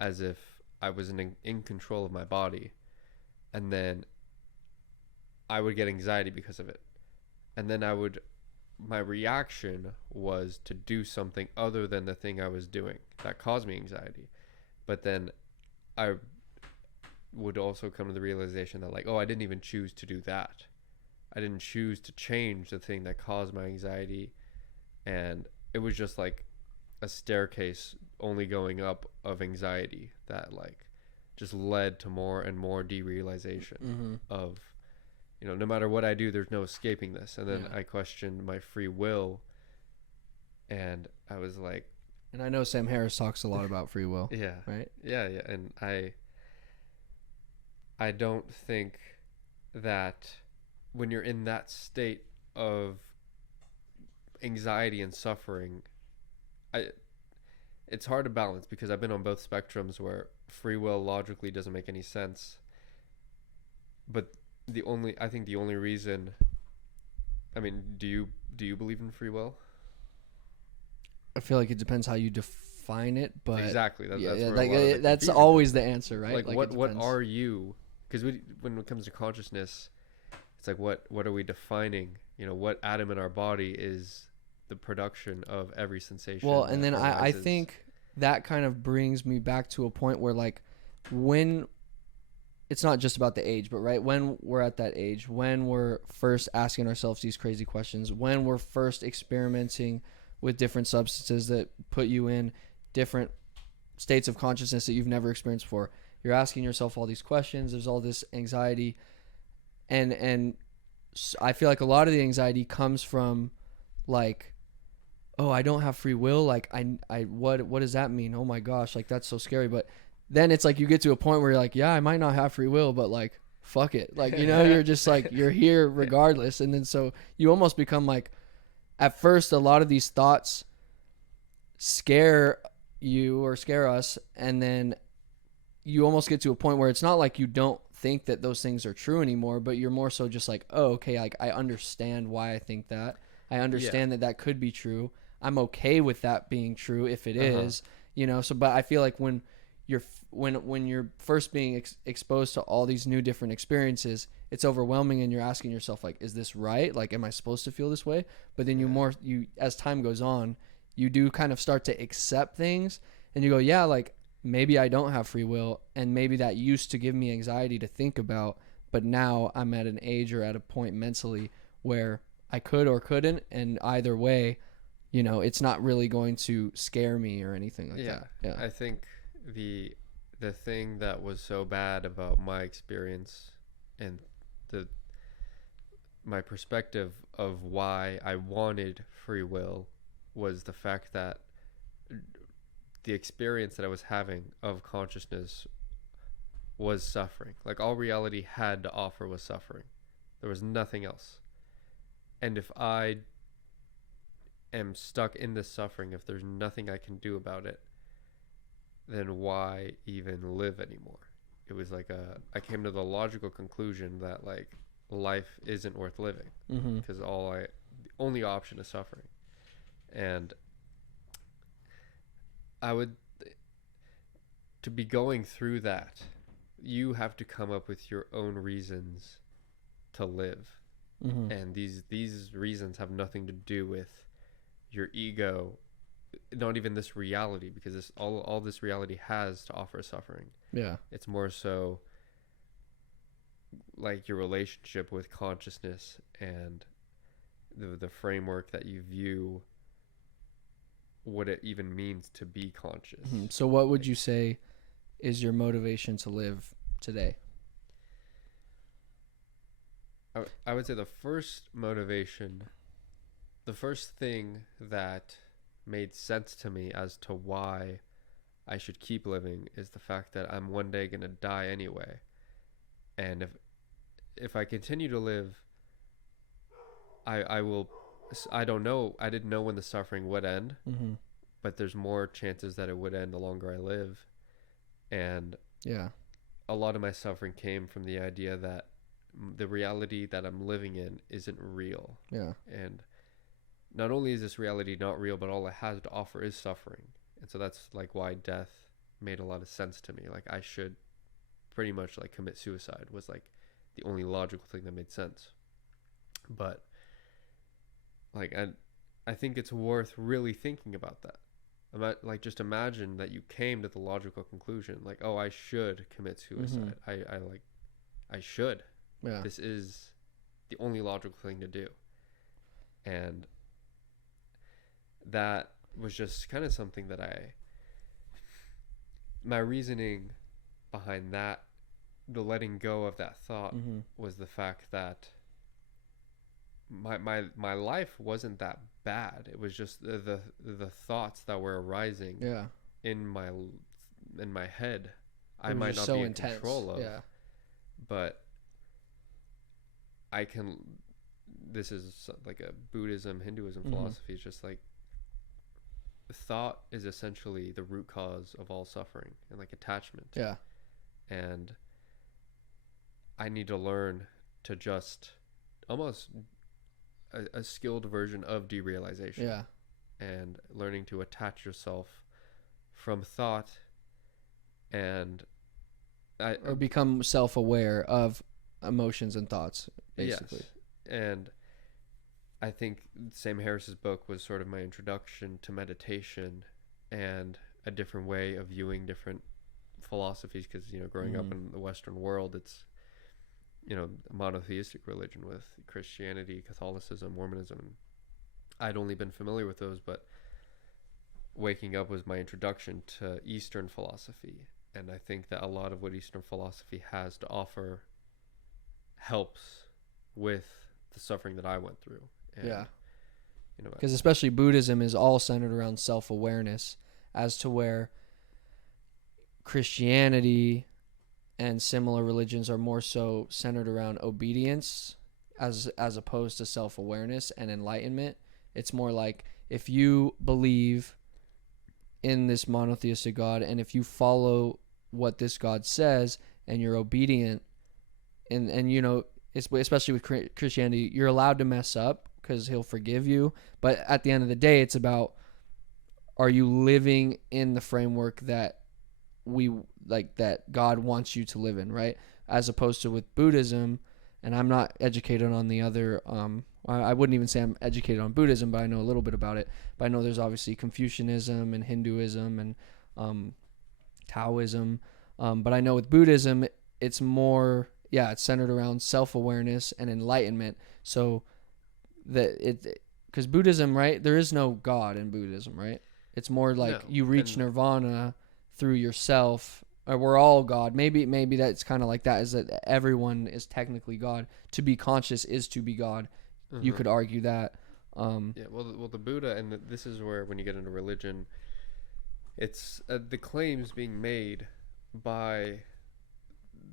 as if I was in control of my body, and then I would get anxiety because of it, and then my reaction was to do something other than the thing I was doing that caused me anxiety. But then I would also come to the realization that like, oh, I didn't even choose to do that. I didn't choose to change the thing that caused my anxiety, and it was just like a staircase only going up of anxiety that like just led to more and more derealization of, no matter what I do, there's no escaping this. And then I questioned my free will, and I was like, and I know Sam Harris talks a lot about free will. Yeah. Right. Yeah. And I don't think that when you're in that state of anxiety and suffering, it's hard to balance, because I've been on both spectrums where free will logically doesn't make any sense. But I think the only reason, I mean, do you believe in free will? I feel like it depends how you define it, but exactly that's where like that's always the answer, right? Like what are you? Because when it comes to consciousness, it's like what are we defining? What atom in our body is the production of every sensation? Well, and then I think that kind of brings me back to a point where, like, when it's not just about the age, but right when we're at that age, when we're first asking ourselves these crazy questions, when we're first experimenting with different substances that put you in different states of consciousness that you've never experienced before, you're asking yourself all these questions. There's all this anxiety, and I feel like a lot of the anxiety comes from, like, oh, I don't have free will. Like, what does that mean? Oh my gosh, like, that's so scary. But then it's like you get to a point where you're like, yeah, I might not have free will, but like, fuck it. Like, you're just like, you're here regardless. And then so you almost become like, at first, a lot of these thoughts scare you or scare us. And then you almost get to a point where it's not like you don't think that those things are true anymore, but you're more so just like, oh, okay, like, I understand why I think that. I understand that could be true. I'm okay with that being true if it is, so, but I feel like when you're first being exposed to all these new different experiences, it's overwhelming, and you're asking yourself, like, is this right? Like, am I supposed to feel this way? But then you as time goes on, you do kind of start to accept things, and you go, yeah, like, maybe I don't have free will, and maybe that used to give me anxiety to think about, but now I'm at an age or at a point mentally where I could or couldn't, and either way, it's not really going to scare me or anything like that. Yeah. I think the thing that was so bad about my experience and my perspective of why I wanted free will was the fact that the experience that I was having of consciousness was suffering. Like, all reality had to offer was suffering. There was nothing else. And if I am stuck in this suffering, if there's nothing I can do about it, then why even live anymore? It was like I came to the logical conclusion that, like, life isn't worth living because the only option is suffering. And to be going through that, you have to come up with your own reasons to live. And these reasons have nothing to do with your ego, not even this reality, because this all this reality has to offer suffering. Yeah. It's more so like your relationship with consciousness and the framework that you view what it even means to be conscious. So what would you say is your motivation to live today? I would say the first motivation, the first thing that made sense to me as to why I should keep living is the fact that I'm one day going to die anyway. And if I continue to live, I will, I don't know, I didn't know when the suffering would end, but there's more chances that it would end the longer I live. And a lot of my suffering came from the idea that the reality that I'm living in isn't real. Yeah. And not only is this reality not real, but all it has to offer is suffering. And so that's like why death made a lot of sense to me. Like, I should pretty much like commit suicide was like the only logical thing that made sense. But like, I think it's worth really thinking about that. Like, just imagine that you came to the logical conclusion, like, oh, I should commit suicide. I should. Yeah. This is the only logical thing to do. And that was just kind of something that my reasoning behind that, the letting go of that thought, was the fact that my life wasn't that bad. It was just the thoughts that were arising in my head. I might not be in control of. Yeah. But this is like a Buddhism, Hinduism philosophy. It's just like, thought is essentially the root cause of all suffering and like attachment. Yeah. And I need to learn to just almost a skilled version of derealization. Yeah. And learning to attach yourself from thought and or become self-aware of emotions and thoughts, basically. Yes. And I think Sam Harris's book was sort of my introduction to meditation, and a different way of viewing different philosophies, because growing up in the Western world, it's a monotheistic religion with Christianity, Catholicism, Mormonism. I'd only been familiar with those, but waking up was my introduction to Eastern philosophy, and I think that a lot of what Eastern philosophy has to offer helps with the suffering that I went through. And, yeah. Because especially Buddhism is all centered around self-awareness, as to where Christianity and similar religions are more so centered around obedience as opposed to self-awareness and enlightenment. It's more like, if you believe in this monotheistic God, and if you follow what this God says and you're obedient, and especially with Christianity, you're allowed to mess up because he'll forgive you. But at the end of the day, it's about, are you living in the framework that that God wants you to live in, right? As opposed to with Buddhism, and I'm not educated on the other, I wouldn't even say I'm educated on Buddhism, but I know a little bit about it. But I know there's obviously Confucianism and Hinduism and Taoism. But I know with Buddhism, it's more, it's centered around self-awareness and enlightenment. So because Buddhism, right, there is no God in Buddhism, right? It's more like you reach nirvana through yourself, or we're all God. Maybe that's kind of like that, is that everyone is technically God. To be conscious is to be God. You could argue that. Well, the Buddha, and this is where, when you get into religion, it's the claims being made by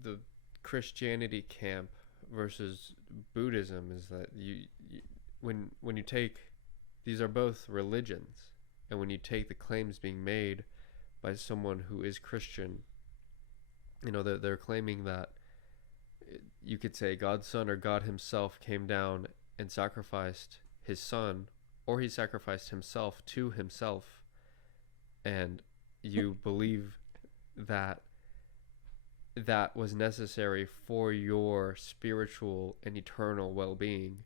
the Christianity camp versus Buddhism is that when you take, these are both religions, and when you take the claims being made by someone who is Christian, they're claiming that, you could say, God's son or God himself came down and sacrificed his son, or he sacrificed himself to himself, and you believe that that was necessary for your spiritual and eternal well-being.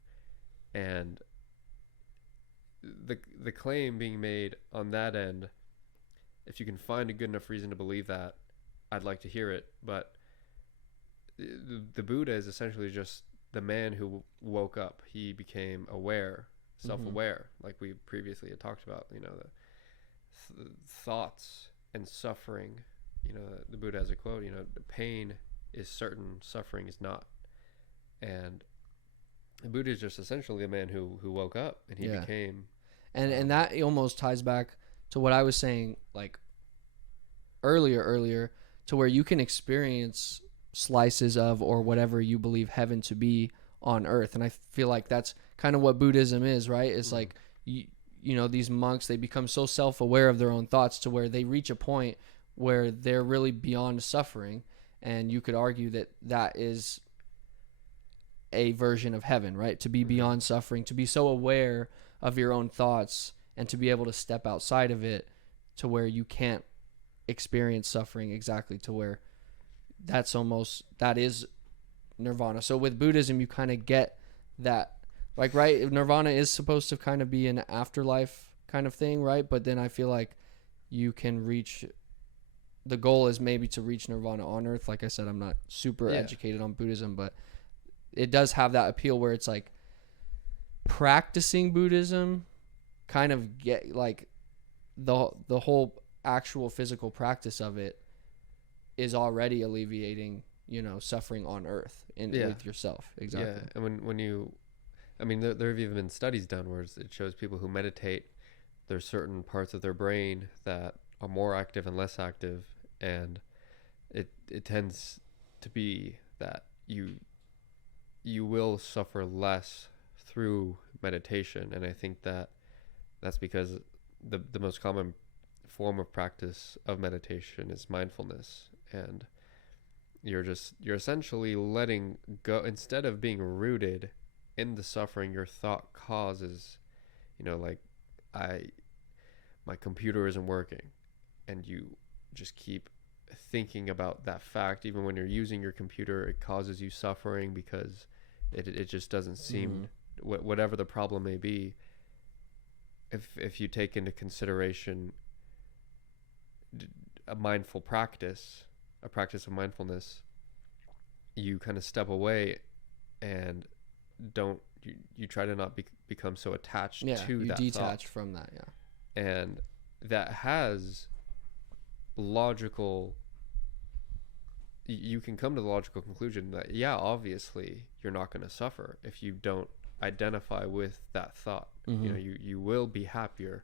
And the claim being made on that end, if you can find a good enough reason to believe that, I'd like to hear it. But the Buddha is essentially just the man who woke up. He became aware, self-aware, like we previously had talked about. The thoughts and suffering. The Buddha has a quote. The pain is certain, suffering is not. And the Buddha is just essentially a man who woke up, and he became. And that almost ties back to what I was saying, like earlier, to where you can experience slices of, or whatever you believe heaven to be, on earth. And I feel like that's kind of what Buddhism is, right? It's like, these monks, they become so self-aware of their own thoughts to where they reach a point where they're really beyond suffering. And you could argue that that is a version of heaven, right? To be beyond suffering, to be so aware of your own thoughts, and to be able to step outside of it to where you can't experience suffering, exactly, to where that is nirvana. So with Buddhism, you kind of get that, like, right, nirvana is supposed to kind of be an afterlife kind of thing, right? But then I feel like you can reach, the goal is maybe to reach nirvana on earth. Like I said, I'm not super educated on Buddhism, but it does have that appeal where it's like, practicing Buddhism kind of get like the whole actual physical practice of it is already alleviating, suffering on earth with yourself. Exactly. Yeah. And when you, there have even been studies done where it shows people who meditate, there's certain parts of their brain that are more active and less active, and it tends to be that you will suffer less through meditation. And I think that's because the most common form of practice of meditation is mindfulness, and you're essentially letting go. Instead of being rooted in the suffering your thought causes, like, my computer isn't working, and you just keep thinking about that fact. Even when you're using your computer, it causes you suffering because it just doesn't seem, whatever the problem may be, if you take into consideration a mindful practice, a practice of mindfulness, you kind of step away and don't you try to not become so attached Yeah, to you that detach thought. from that. Yeah. And that has logical, you can come to the logical conclusion that, yeah, obviously you're not going to suffer if you don't identify with that thought. You know, you will be happier,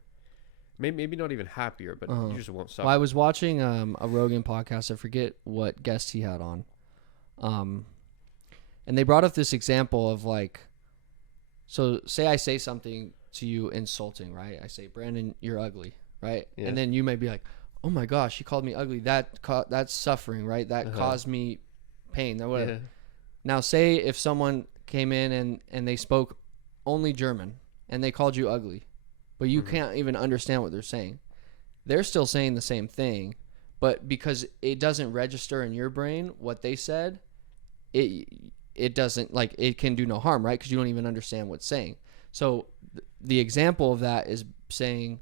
maybe not even happier, but you just won't suffer. Well, I was watching a Rogan podcast. I forget what guest he had on, and they brought up this example of like, so say I say something to you insulting, right? I say, Brandon, you're ugly, right? Yeah. And then you may be like, oh my gosh, he called me ugly. That's suffering, right? That caused me pain or whatever. Yeah. Now, say if someone came in and they spoke only German and they called you ugly, but you can't even understand what they're saying. They're still saying the same thing, but because it doesn't register in your brain what they said, it doesn't, like, it can do no harm, right? Because you don't even understand what's saying. So the example of that is saying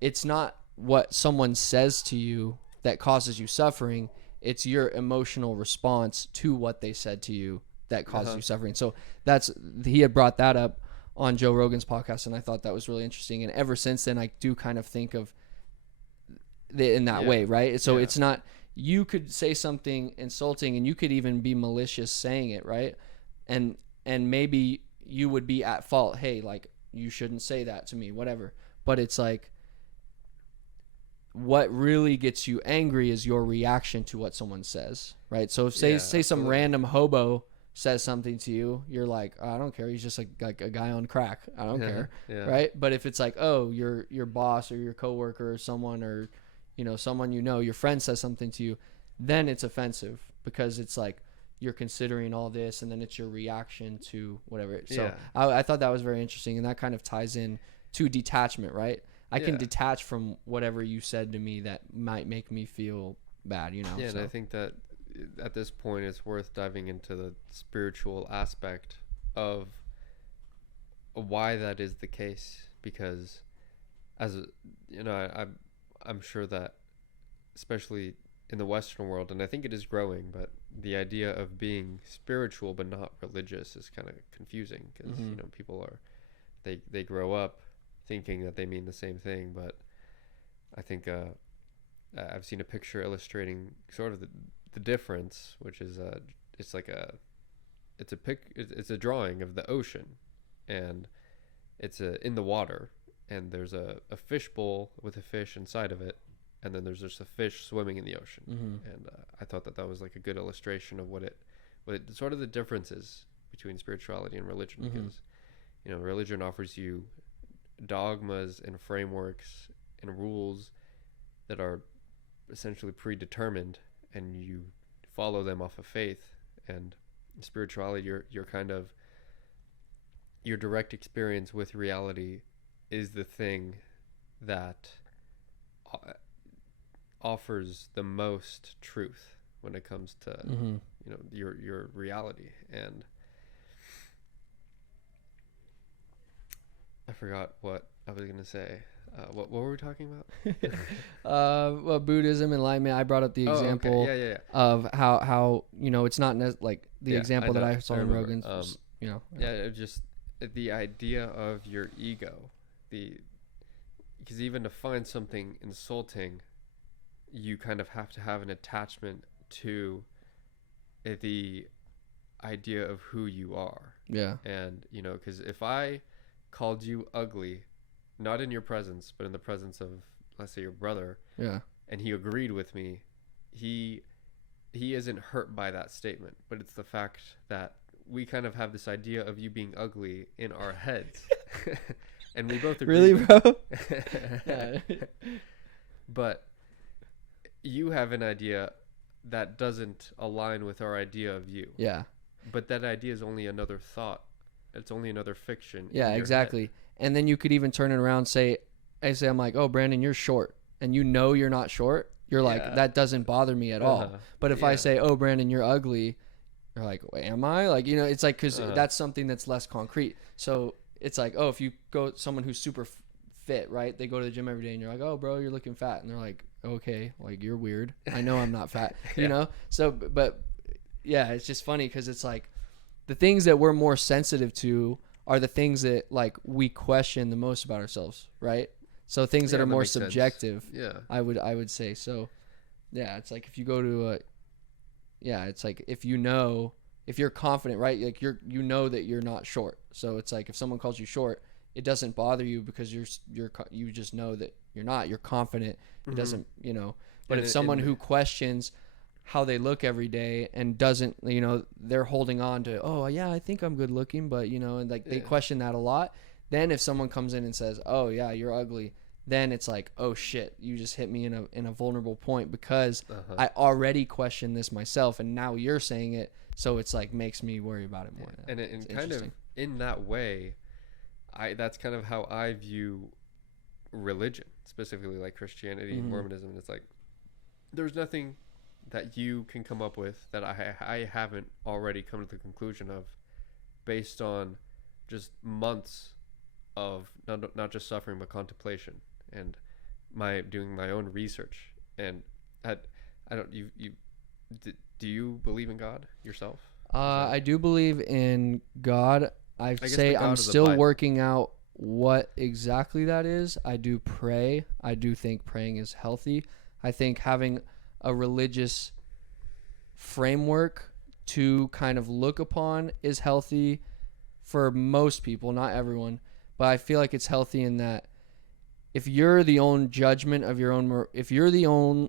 it's not what someone says to you that causes you suffering. It's your emotional response to what they said to you that causes you suffering. So he had brought that up on Joe Rogan's podcast, and I thought that was really interesting. And ever since then, I do kind of think of in that way, right? So it's not, you could say something insulting and you could even be malicious saying it, right? And maybe you would be at fault. Hey, like, you shouldn't say that to me, whatever. But it's like, what really gets you angry is your reaction to what someone says, right? So if say some random hobo says something to you, you're like, oh, I don't care. He's just like a guy on crack. I don't care, right? But if it's like, oh, your boss or your coworker or someone, or someone your friend says something to you, then it's offensive because it's like you're considering all this, and then it's your reaction to whatever. So I thought that was very interesting, and that kind of ties in to detachment, right? I can detach from whatever you said to me that might make me feel bad, Yeah, and I think that at this point it's worth diving into the spiritual aspect of why that is the case, because I'm sure that especially in the Western world, and I think it is growing, but the idea of being spiritual but not religious is kind of confusing, because people they grow up thinking that they mean the same thing. But I think I've seen a picture illustrating sort of the difference, which is it's a drawing of the ocean, and it's in the water, and there's a fish bowl with a fish inside of it, and then there's just a fish swimming in the ocean. And I thought that was like a good illustration of what sort of the differences between spirituality and religion, because religion offers you dogmas and frameworks and rules that are essentially predetermined, and you follow them off of faith. And spirituality, your kind of your direct experience with reality is the thing that offers the most truth when it comes to your reality. And I forgot what I was gonna say. What were we talking about? Well, Buddhism, enlightenment. I brought up the example of how it's not like the example that I saw in Rogan's. Just the idea of your ego, because even to find something insulting, you kind of have to have an attachment to the idea of who you are. Yeah. And because if I called you ugly, not in your presence, but in the presence of, let's say, your brother, and he agreed with me, he isn't hurt by that statement, but it's the fact that we kind of have this idea of you being ugly in our heads. And we both agree. Really, bro? But you have an idea that doesn't align with our idea of you. Yeah. But that idea is only another thought. It's only another fiction. Yeah, exactly. Head. And then you could even turn it around and say, I'm like, oh, Brandon, you're short. And you're not short. You're like, that doesn't bother me at all. But if I say, oh, Brandon, you're ugly, you're like, am I? Like, it's like, because that's something that's less concrete. So it's like, oh, if you go someone who's super fit, right? They go to the gym every day and you're like, oh, bro, you're looking fat. And they're like, okay, like, you're weird. I know I'm not fat, you know? So, but yeah, it's just funny because it's like the things that we're more sensitive to are the things that like we question the most about ourselves, right? So things that are more subjective, I would say. So yeah, it's like if you go to it's like if you're confident, right? Like you know that you're not short. So it's like if someone calls you short, it doesn't bother you because you just know that you're not. You're confident. It doesn't, you know. But if someone who questions how they look every day and doesn't, you know, they're holding on to, oh yeah, I think I'm good looking, but you know, and like they question that a lot. Then if someone comes in and says, oh yeah, you're ugly, then it's like, oh shit, you just hit me in a vulnerable point because I already questioned this myself, and now you're saying it, so it's like makes me worry about it more. And kind of in that way, that's kind of how I view religion, specifically like Christianity and Mormonism. It's like there's nothing that you can come up with that I haven't already come to the conclusion of based on just months of not just suffering but contemplation and doing my own research. And I don't do you believe in God yourself? I do believe in God. I say I'm still working out what exactly that is. I do pray. I do think praying is healthy. I think having a religious framework to kind of look upon is healthy for most people, not everyone, but I feel like it's healthy in that if you're the own judgment of your own, if you're the own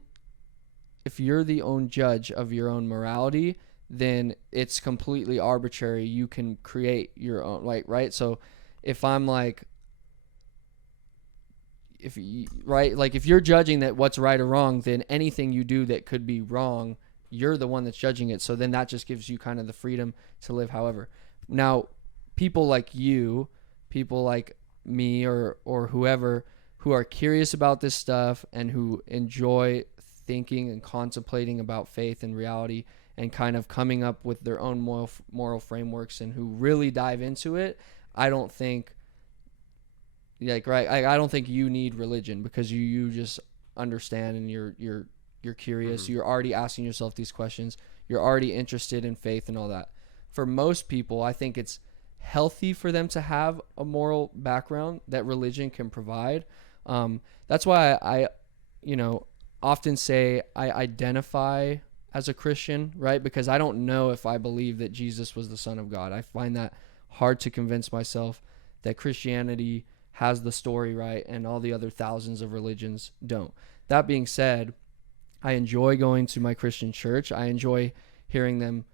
judge of your own morality, then it's completely arbitrary. You can create your own, like, right? So if I'm like, if you're judging that what's right or wrong, then anything you do that could be wrong, you're the one that's judging it. So then that just gives you kind of the freedom to live however. Now, people like you, people like me or whoever who are curious about this stuff and who enjoy thinking and contemplating about faith and reality and kind of coming up with their own moral frameworks and who really dive into it, I don't think I don't think you need religion because you just understand and you're curious. You're already asking yourself these questions. You're already interested in faith and all that. For most people, I think it's healthy for them to have a moral background that religion can provide. That's why I often say I identify as a Christian, right? Because I don't know if I believe that Jesus was the Son of God. I find that hard to convince myself that Christianity has the story right and all the other thousands of religions don't. That being said, I enjoy going to my Christian church. I enjoy hearing them,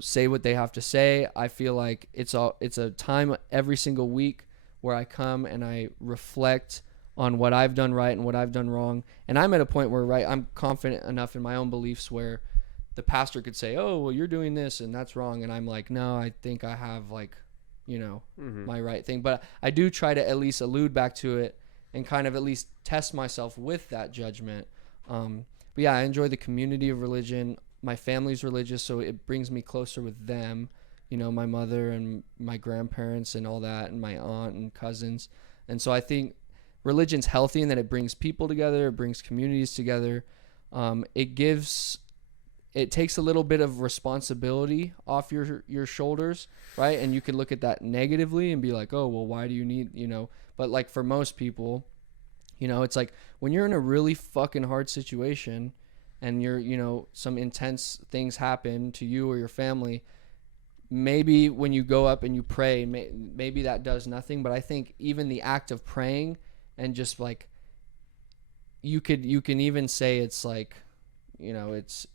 say what they have to say. I feel like it's a time every single week where I come and I reflect on what I've done right and what I've done wrong. And I'm at a point where, I'm confident enough in my own beliefs where the pastor could say, oh, well, you're doing this and that's wrong. And I'm like, no, I think I have my right thing. But I do try to at least allude back to it and kind of at least test myself with that judgment. But yeah, I enjoy the community of religion. My family's religious, so it brings me closer with them, my mother and my grandparents and all that, and my aunt and cousins. And so I think religion's healthy in that it brings people together, it brings communities together. It takes a little bit of responsibility off your shoulders, right? And you could look at that negatively and be like, oh, well, why do you need, but like for most people, it's like when you're in a really fucking hard situation and you're, some intense things happen to you or your family, maybe when you go up and you pray, maybe that does nothing. But I think even the act of praying and just like, you can even say it's like, it's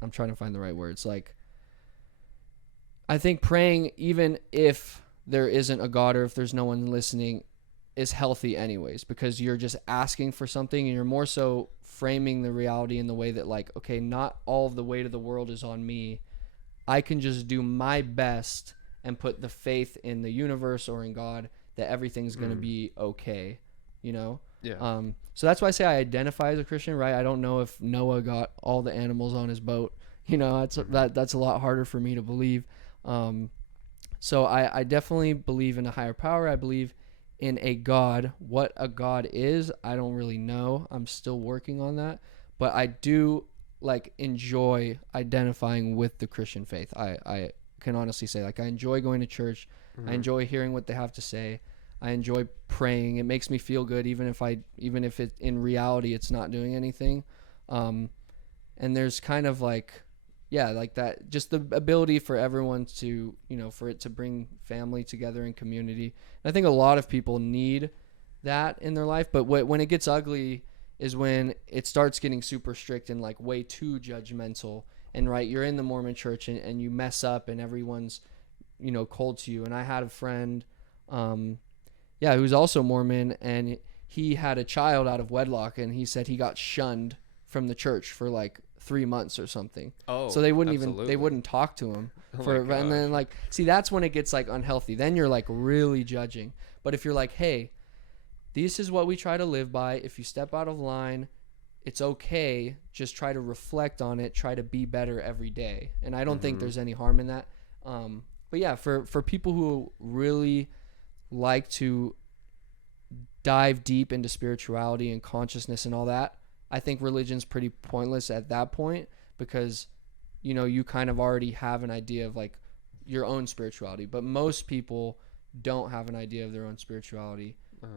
I'm trying to find the right words. Like, I think praying, even if there isn't a God or if there's no one listening, is healthy anyways, because you're just asking for something and you're more so framing the reality in the way that like, okay, not all of the weight of the world is on me. I can just do my best and put the faith in the universe or in God that everything's going to be okay, Yeah. So that's why I say I identify as a Christian, right? I don't know if Noah got all the animals on his boat. That's a lot harder for me to believe. So I definitely believe in a higher power. I believe in a God. What a God is, I don't really know. I'm still working on that, but I do like enjoy identifying with the Christian faith. I can honestly say, like, I enjoy going to church. I Mm-hmm. enjoy hearing what they have to say. I enjoy praying. It makes me feel good, even if it in reality it's not doing anything. Um, and there's kind of like, yeah, like that, just the ability for everyone to, for it to bring family together in community. And I think a lot of people need that in their life, but when it gets ugly is when it starts getting super strict and like way too judgmental. And right, you're in the Mormon church and you mess up and everyone's, cold to you. And I had a friend, who's also Mormon, and he had a child out of wedlock, and he said he got shunned from the church for like 3 months or something. Oh, So they absolutely. wouldn't talk to him Oh for, my and then gosh. like, see, that's when it gets like unhealthy. Then you're like really judging. But if you're like, hey, this is what we try to live by. If you step out of line, it's okay. Just try to reflect on it. Try to be better every day. And I don't think Mm-hmm. there's any harm in that. But yeah, for people who really like to dive deep into spirituality and consciousness and all that, I think religion's pretty pointless at that point, because you kind of already have an idea of like your own spirituality. But most people don't have an idea of their own spirituality.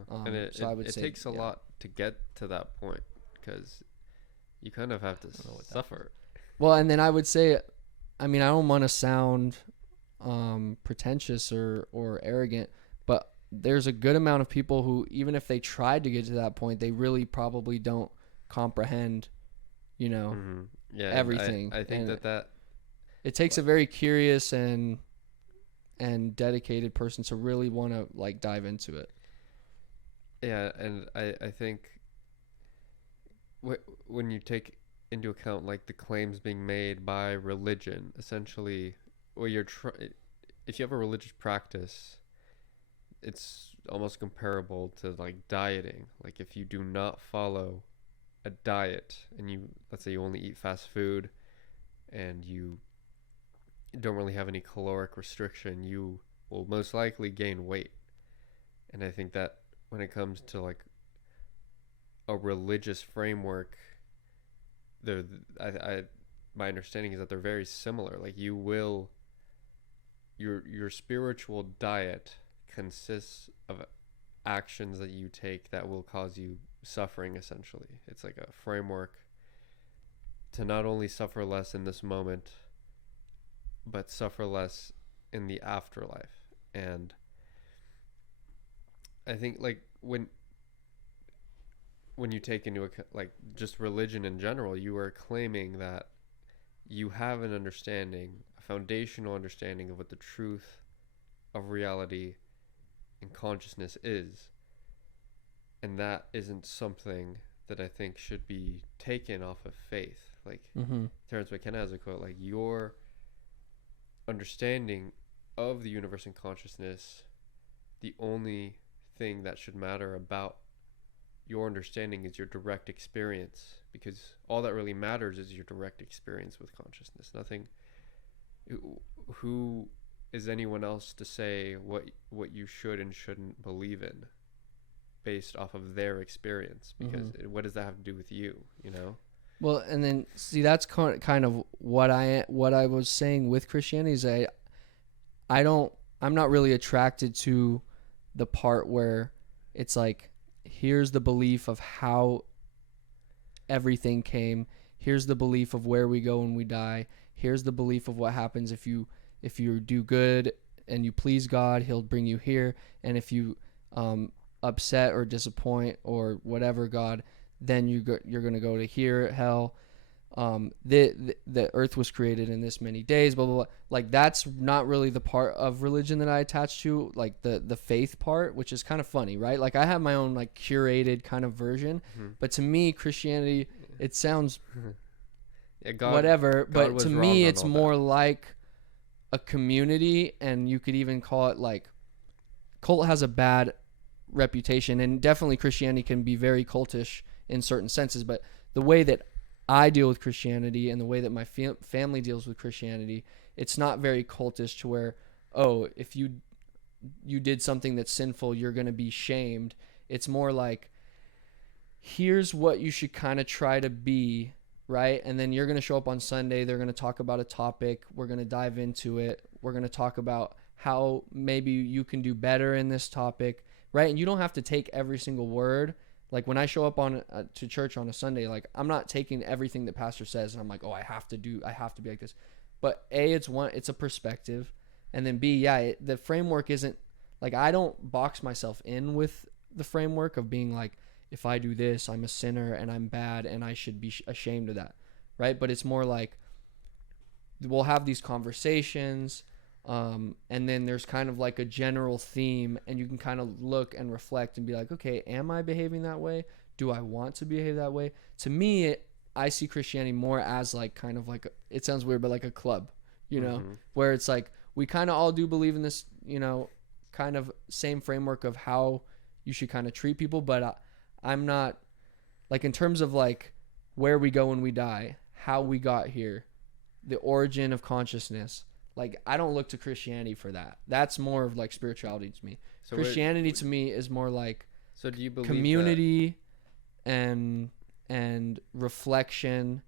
And it, So it, I would it say, takes a yeah. lot to get to that point because you kind of have to know what that suffer. Well, and then I would say, I mean, I don't want to sound pretentious or arrogant, but there's a good amount of people who, even if they tried to get to that point, they really probably don't comprehend, Mm-hmm. Yeah, and everything. I think And that it takes a very curious and dedicated person to really want to like dive into it. yeah, and I think when you take into account like the claims being made by religion, essentially, or if you have a religious practice, it's almost comparable to like dieting. Like if you do not follow a diet and you, let's say you only eat fast food and you don't really have any caloric restriction, you will most likely gain weight. And I think that when it comes to like a religious framework, they're I my understanding is that they're very similar. Like you will your spiritual diet consists of actions that you take that will cause you suffering essentially. It's like a framework to not only suffer less in this moment but suffer less in the afterlife. And I think like when you take into account like just religion in general, you are claiming that you have an understanding, a foundational understanding of what the truth of reality and consciousness is. And that isn't something that I think should be taken off of faith. Like Mm-hmm. Terence McKenna has a quote, like your understanding of the universe and consciousness, the only thing that should matter about your understanding is your direct experience, because all that really matters is your direct experience with consciousness. Nothing. Who is anyone else to say what you should and shouldn't believe in based off of their experience? Because what does that have to do with you? You know. Well, and then see, that's kind of what I was saying with Christianity is I'm not really attracted to the part where it's like, here's the belief of how everything came, here's the belief of where we go when we die, here's the belief of what happens if you do good and you please God, he'll bring you here, and if you upset or disappoint or whatever God, then you're going to go to here, hell. The earth was created in this many days, blah blah blah. Like that's not really the part of religion that I attach to, like the faith part, which is kind of funny, right? Like I have my own like curated kind of version, but to me Christianity, it sounds Yeah, God. whatever, God but was to wrong me on it's all more that. like a community, and you could even call it like cult has a bad reputation, and definitely Christianity can be very cultish in certain senses, but the way that I deal with Christianity and the way that my family deals with Christianity, it's not very cultish to where, oh, if you you did something that's sinful, you're going to be shamed. It's more like, here's what you should kind of try to be, right? And then you're going to show up on Sunday. They're going to talk about a topic. We're going to dive into it. We're going to talk about how maybe you can do better in this topic, right? And you don't have to take every single word. Like when I show up on to church on a Sunday, like I'm not taking everything that pastor says and I'm like, oh, I have to be like this. But A, it's a perspective. And then B, yeah, the framework isn't like, I don't box myself in with the framework of being like, if I do this, I'm a sinner and I'm bad and I should be ashamed of that, right? But it's more like we'll have these conversations, and then there's kind of like a general theme, and you can kind of look and reflect and be like, okay, am I behaving that way? Do I want to behave that way? To me, I see Christianity more as like kind of like, it sounds weird, but like a club, you know, where it's like we kind of all do believe in this, you know, kind of same framework of how you should kind of treat people, but I'm not like, in terms of like where we go when we die, how we got here, the origin of consciousness. Like, I don't look to Christianity for that. That's more of like spirituality to me. So Christianity to me is more like, so do you believe community and reflection,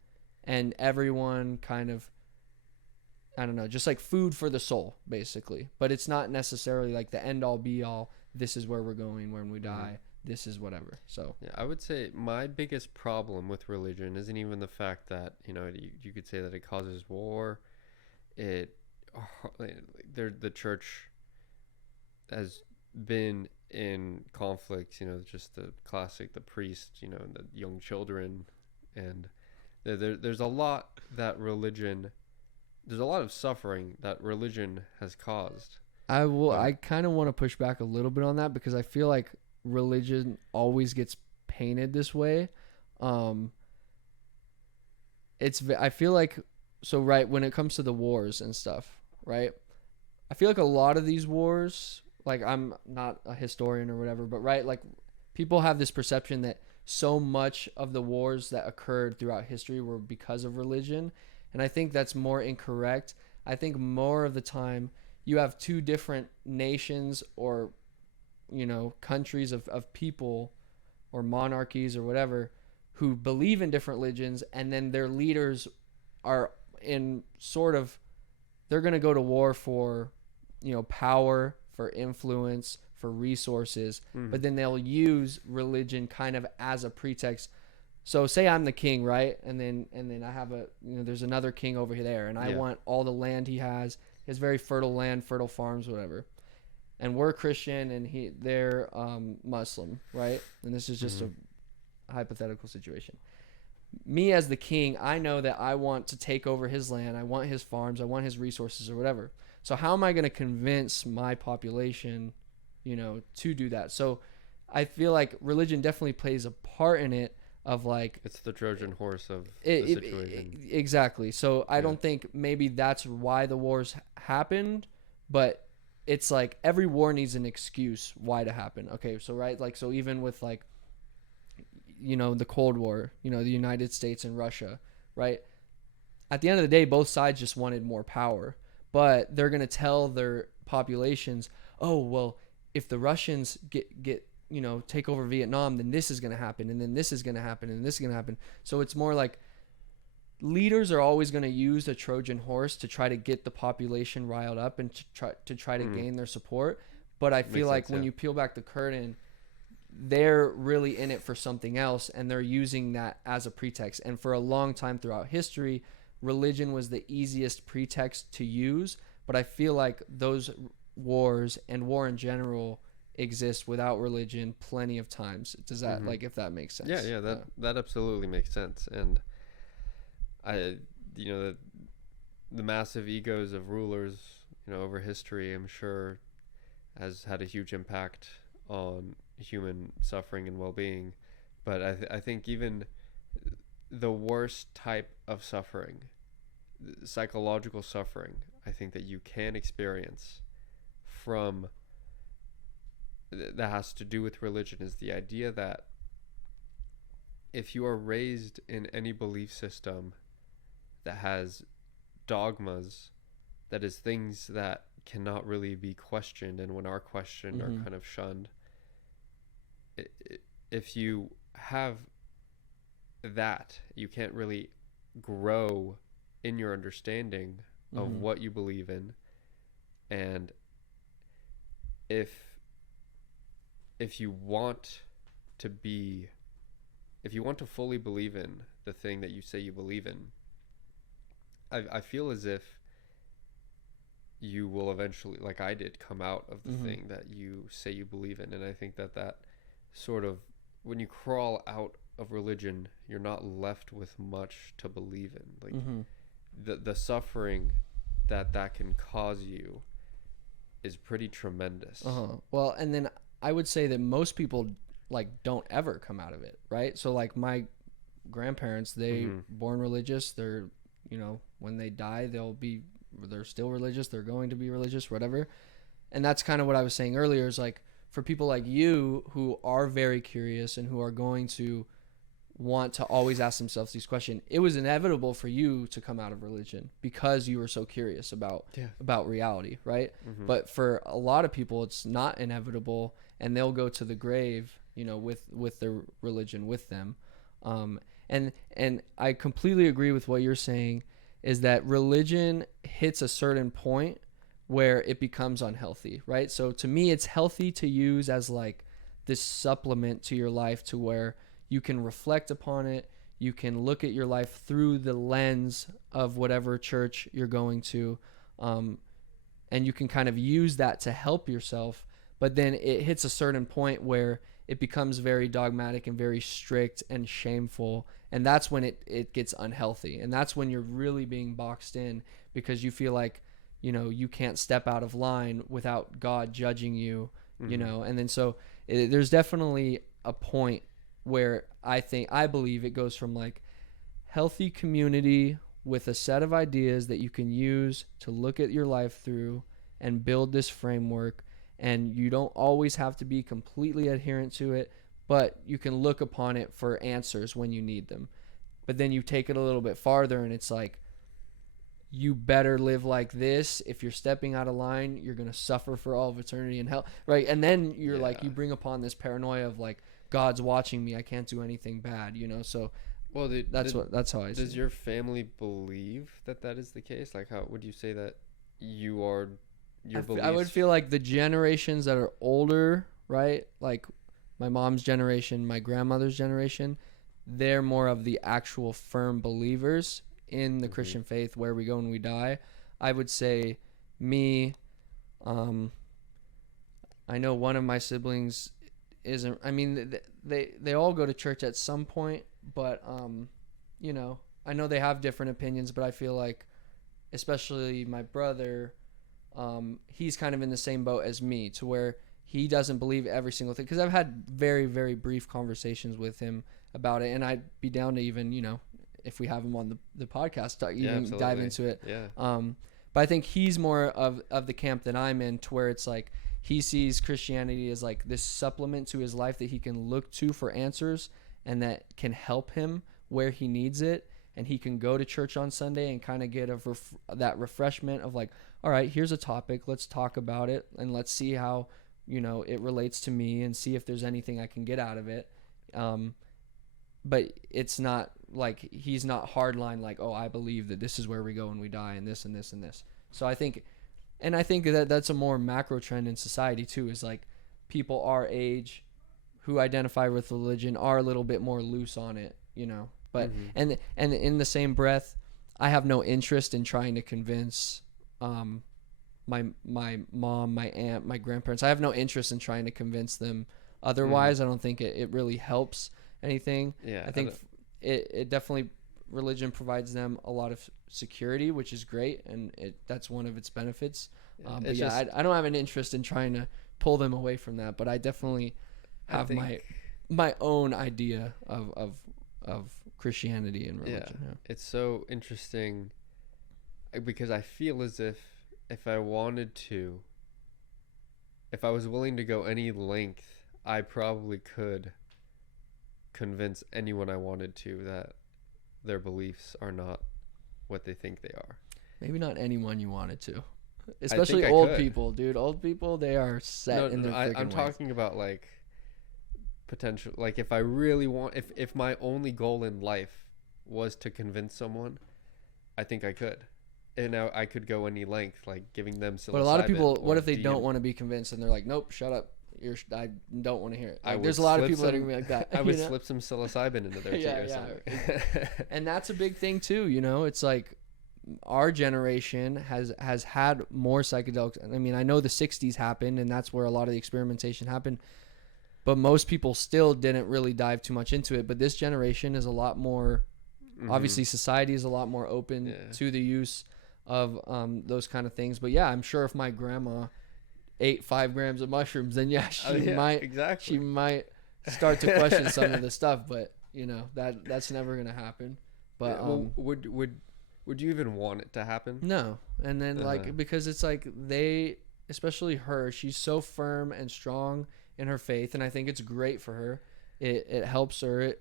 and everyone kind of, I don't know, just like food for the soul, basically. But it's not necessarily like the end all be all. This is where we're going when we die. This is whatever. So yeah, I would say my biggest problem with religion isn't even the fact that, you know, you could say that it causes war. The church has been in conflict, you know, just the classic, the priest, you know, and the young children, and there's a lot that religion, there's a lot of suffering that religion has caused. I kind of want to push back a little bit on that, because I feel like religion always gets painted this way. I feel like, so right, when it comes to the wars and stuff, right, I feel like a lot of these wars, like, I'm not a historian or whatever, but right, like, people have this perception that so much of the wars that occurred throughout history were because of religion, and I think that's more incorrect. I think more of the time you have two different nations, or, you know, countries of people or monarchies or whatever, who believe in different religions, and then their leaders are in sort of, they're going to go to war for, you know, power, for influence, for resources, but then they'll use religion kind of as a pretext. So say I'm the king, right? And then I have there's another king over there, and I want all the land he has. He has very fertile land, fertile farms, whatever. And we're Christian, and they're Muslim, right? And this is just a hypothetical situation. Me as the king, I know that I want to take over his land. I want his farms. I want his resources, or whatever. So how am I going to convince my population, you know, to do that? So I feel like religion definitely plays a part in it, of like, it's the Trojan horse of the situation. Exactly. So I don't think maybe that's why the wars happened, but it's like every war needs an excuse why to happen. Okay, so right, like, so even with like, you know, the Cold War, you know, the United States and Russia, right? At the end of the day, both sides just wanted more power, but they're going to tell their populations, oh, well, if the Russians get you know, take over Vietnam, then this is going to happen, and then this is going to happen, and this is going to happen. So it's more like leaders are always going to use a Trojan horse to try to get the population riled up and to try to gain their support. But I feel like when you peel back the curtain, they're really in it for something else, and they're using that as a pretext. And for a long time throughout history, religion was the easiest pretext to use. But I feel like those wars and war in general exist without religion plenty of times. Does that like, if that makes sense? Yeah, that absolutely makes sense. And you know, the massive egos of rulers, you know, over history, I'm sure has had a huge impact on human suffering and well-being. But I think even the worst type of suffering, psychological suffering, I think that you can experience from that has to do with religion, is the idea that if you are raised in any belief system that has dogmas, that is things that cannot really be questioned, and when are questioned are kind of shunned. If you have that, you can't really grow in your understanding of what you believe in. And if you want to be, if you want to fully believe in the thing that you say you believe in, I feel as if you will eventually, like I did, come out of the thing that you say you believe in. And I think that sort of, when you crawl out of religion, you're not left with much to believe in. Like the suffering that can cause you is pretty tremendous. Well, and then I would say that most people like don't ever come out of it, right? So like my grandparents, they born religious. They're, you know, when they die, they're still religious. They're going to be religious, whatever. And that's kind of what I was saying earlier, is like, for people like you who are very curious and who are going to want to always ask themselves these questions, it was inevitable for you to come out of religion because you were so curious about reality, right? But for a lot of people, it's not inevitable, and they'll go to the grave, you know, with their religion with them. And I completely agree with what you're saying, is that religion hits a certain point where it becomes unhealthy, right? So to me, it's healthy to use as like this supplement to your life, to where you can reflect upon it. You can look at your life through the lens of whatever church you're going to. And you can kind of use that to help yourself. But then it hits a certain point where it becomes very dogmatic and very strict and shameful. And that's when it gets unhealthy. And that's when you're really being boxed in, because you feel like, you know, you can't step out of line without God judging you, you know. And then so there's definitely a point where I believe it goes from like healthy community with a set of ideas that you can use to look at your life through and build this framework. And you don't always have to be completely adherent to it, but you can look upon it for answers when you need them. But then you take it a little bit farther, and it's like, you better live like this. If you're stepping out of line, you're going to suffer for all of eternity in hell, right? And then you're like, you bring upon this paranoia of like, God's watching me, I can't do anything bad, you know? So well, that's how I see it. Does your family believe that is the case? Like, how would you say that you are, your beliefs? I would feel like the generations that are older, right? Like my mom's generation, my grandmother's generation, they're more of the actual firm believers in the Christian faith, where we go when we die. I would say me, I know one of my siblings isn't, I mean, they all go to church at some point, but, you know, I know they have different opinions, but I feel like, especially my brother, he's kind of in the same boat as me, to where he doesn't believe every single thing. Because I've had very, very brief conversations with him about it, and I'd be down to even, you know, if we have him on the podcast, dive into it. Yeah. But I think he's more of the camp that I'm in, to where it's like he sees Christianity as like this supplement to his life that he can look to for answers, and that can help him where he needs it. And he can go to church on Sunday and kind of get that refreshment of like, all right, here's a topic, let's talk about it, and let's see how, you know, it relates to me, and see if there's anything I can get out of it. But it's not like, he's not hardline like, oh, I believe that this is where we go when we die, and this and this and this. So I think that that's a more macro trend in society too, is like people our age who identify with religion are a little bit more loose on it, you know. But and in the same breath, I have no interest in trying to convince my mom, my aunt, my grandparents. I have no interest in trying to convince them otherwise. I don't think it really helps anything. Yeah, I think it definitely, religion provides them a lot of security, which is great, and that's one of its benefits. But yeah, I don't have an interest in trying to pull them away from that. But I definitely have my own idea of Christianity and religion. Yeah. It's so interesting, because I feel as if I wanted to, if I was willing to go any length, I probably could convince anyone I wanted to that their beliefs are not what they think they are. Maybe not anyone you wanted to. Especially I old could. people, dude. Old people, they are set in their freaking I'm ways. talking about like potential. Like if I really want, if my only goal in life was to convince someone, I think I could, and I could go any length, like giving them psilocybin. But a lot of people, what or if they don't DM. want to be convinced and they're like, nope, shut up. I don't want to hear it. I Like, would there's a lot of slip people that are some- going to be like that. I would you know? slip some psilocybin into their tea Yeah, or yeah. something. And that's a big thing too, you know. It's like our generation has had more psychedelics. I mean, I know the 60s happened and that's where a lot of the experimentation happened, but most people still didn't really dive too much into it. But this generation is a lot more, Mhm. obviously society is a lot more open Yeah. to the use of those kind of things. But yeah, I'm sure if my grandma ate 5 grams of mushrooms, then yeah, Oh, yeah, she exactly. might start to question some of the stuff. But you know, that's never gonna happen. But Yeah, well, would you even want it to happen? no. And then Uh-huh. like, because it's like they, especially her, she's so firm and strong in her faith, and I think it's great for her. It helps her.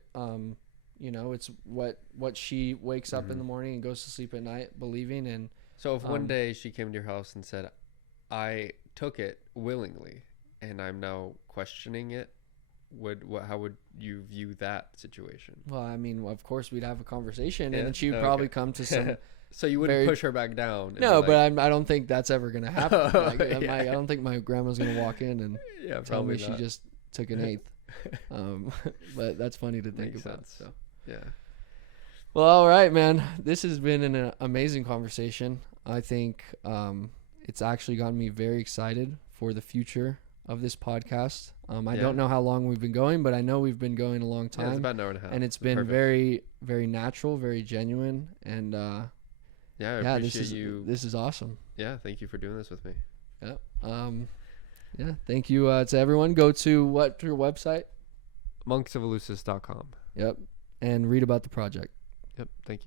You know, it's what she wakes up in the morning and goes to sleep at night believing. And So if one Um, day she came to your house and said, "I took it willingly, and I'm now questioning it," how would you view that situation? well, I mean, of course we'd have a conversation, Yeah? and then she would Okay. probably come to some. So you wouldn't very- push her back down? and No, be but like, I don't think that's ever gonna happen. Like, Yeah. I don't think my grandma's gonna walk in and yeah, tell me probably not. she just took an eighth. But that's funny to think Makes about. sense. So. Yeah. Well, all right, man. This has been an amazing conversation. I think it's actually gotten me very excited for the future of this podcast. I Yeah. don't know how long we've been going, but I know we've been going a long Yeah, it's time, about an hour and a half. and it's been Perfect. very, very natural, very genuine, and Yeah, I yeah, appreciate you. this is awesome. Yeah, thank you for doing this with me. Yeah. Yeah. Thank you to everyone. Go to your website. Monksofelucis.com. Yep. And read about the project. Yep, thank you.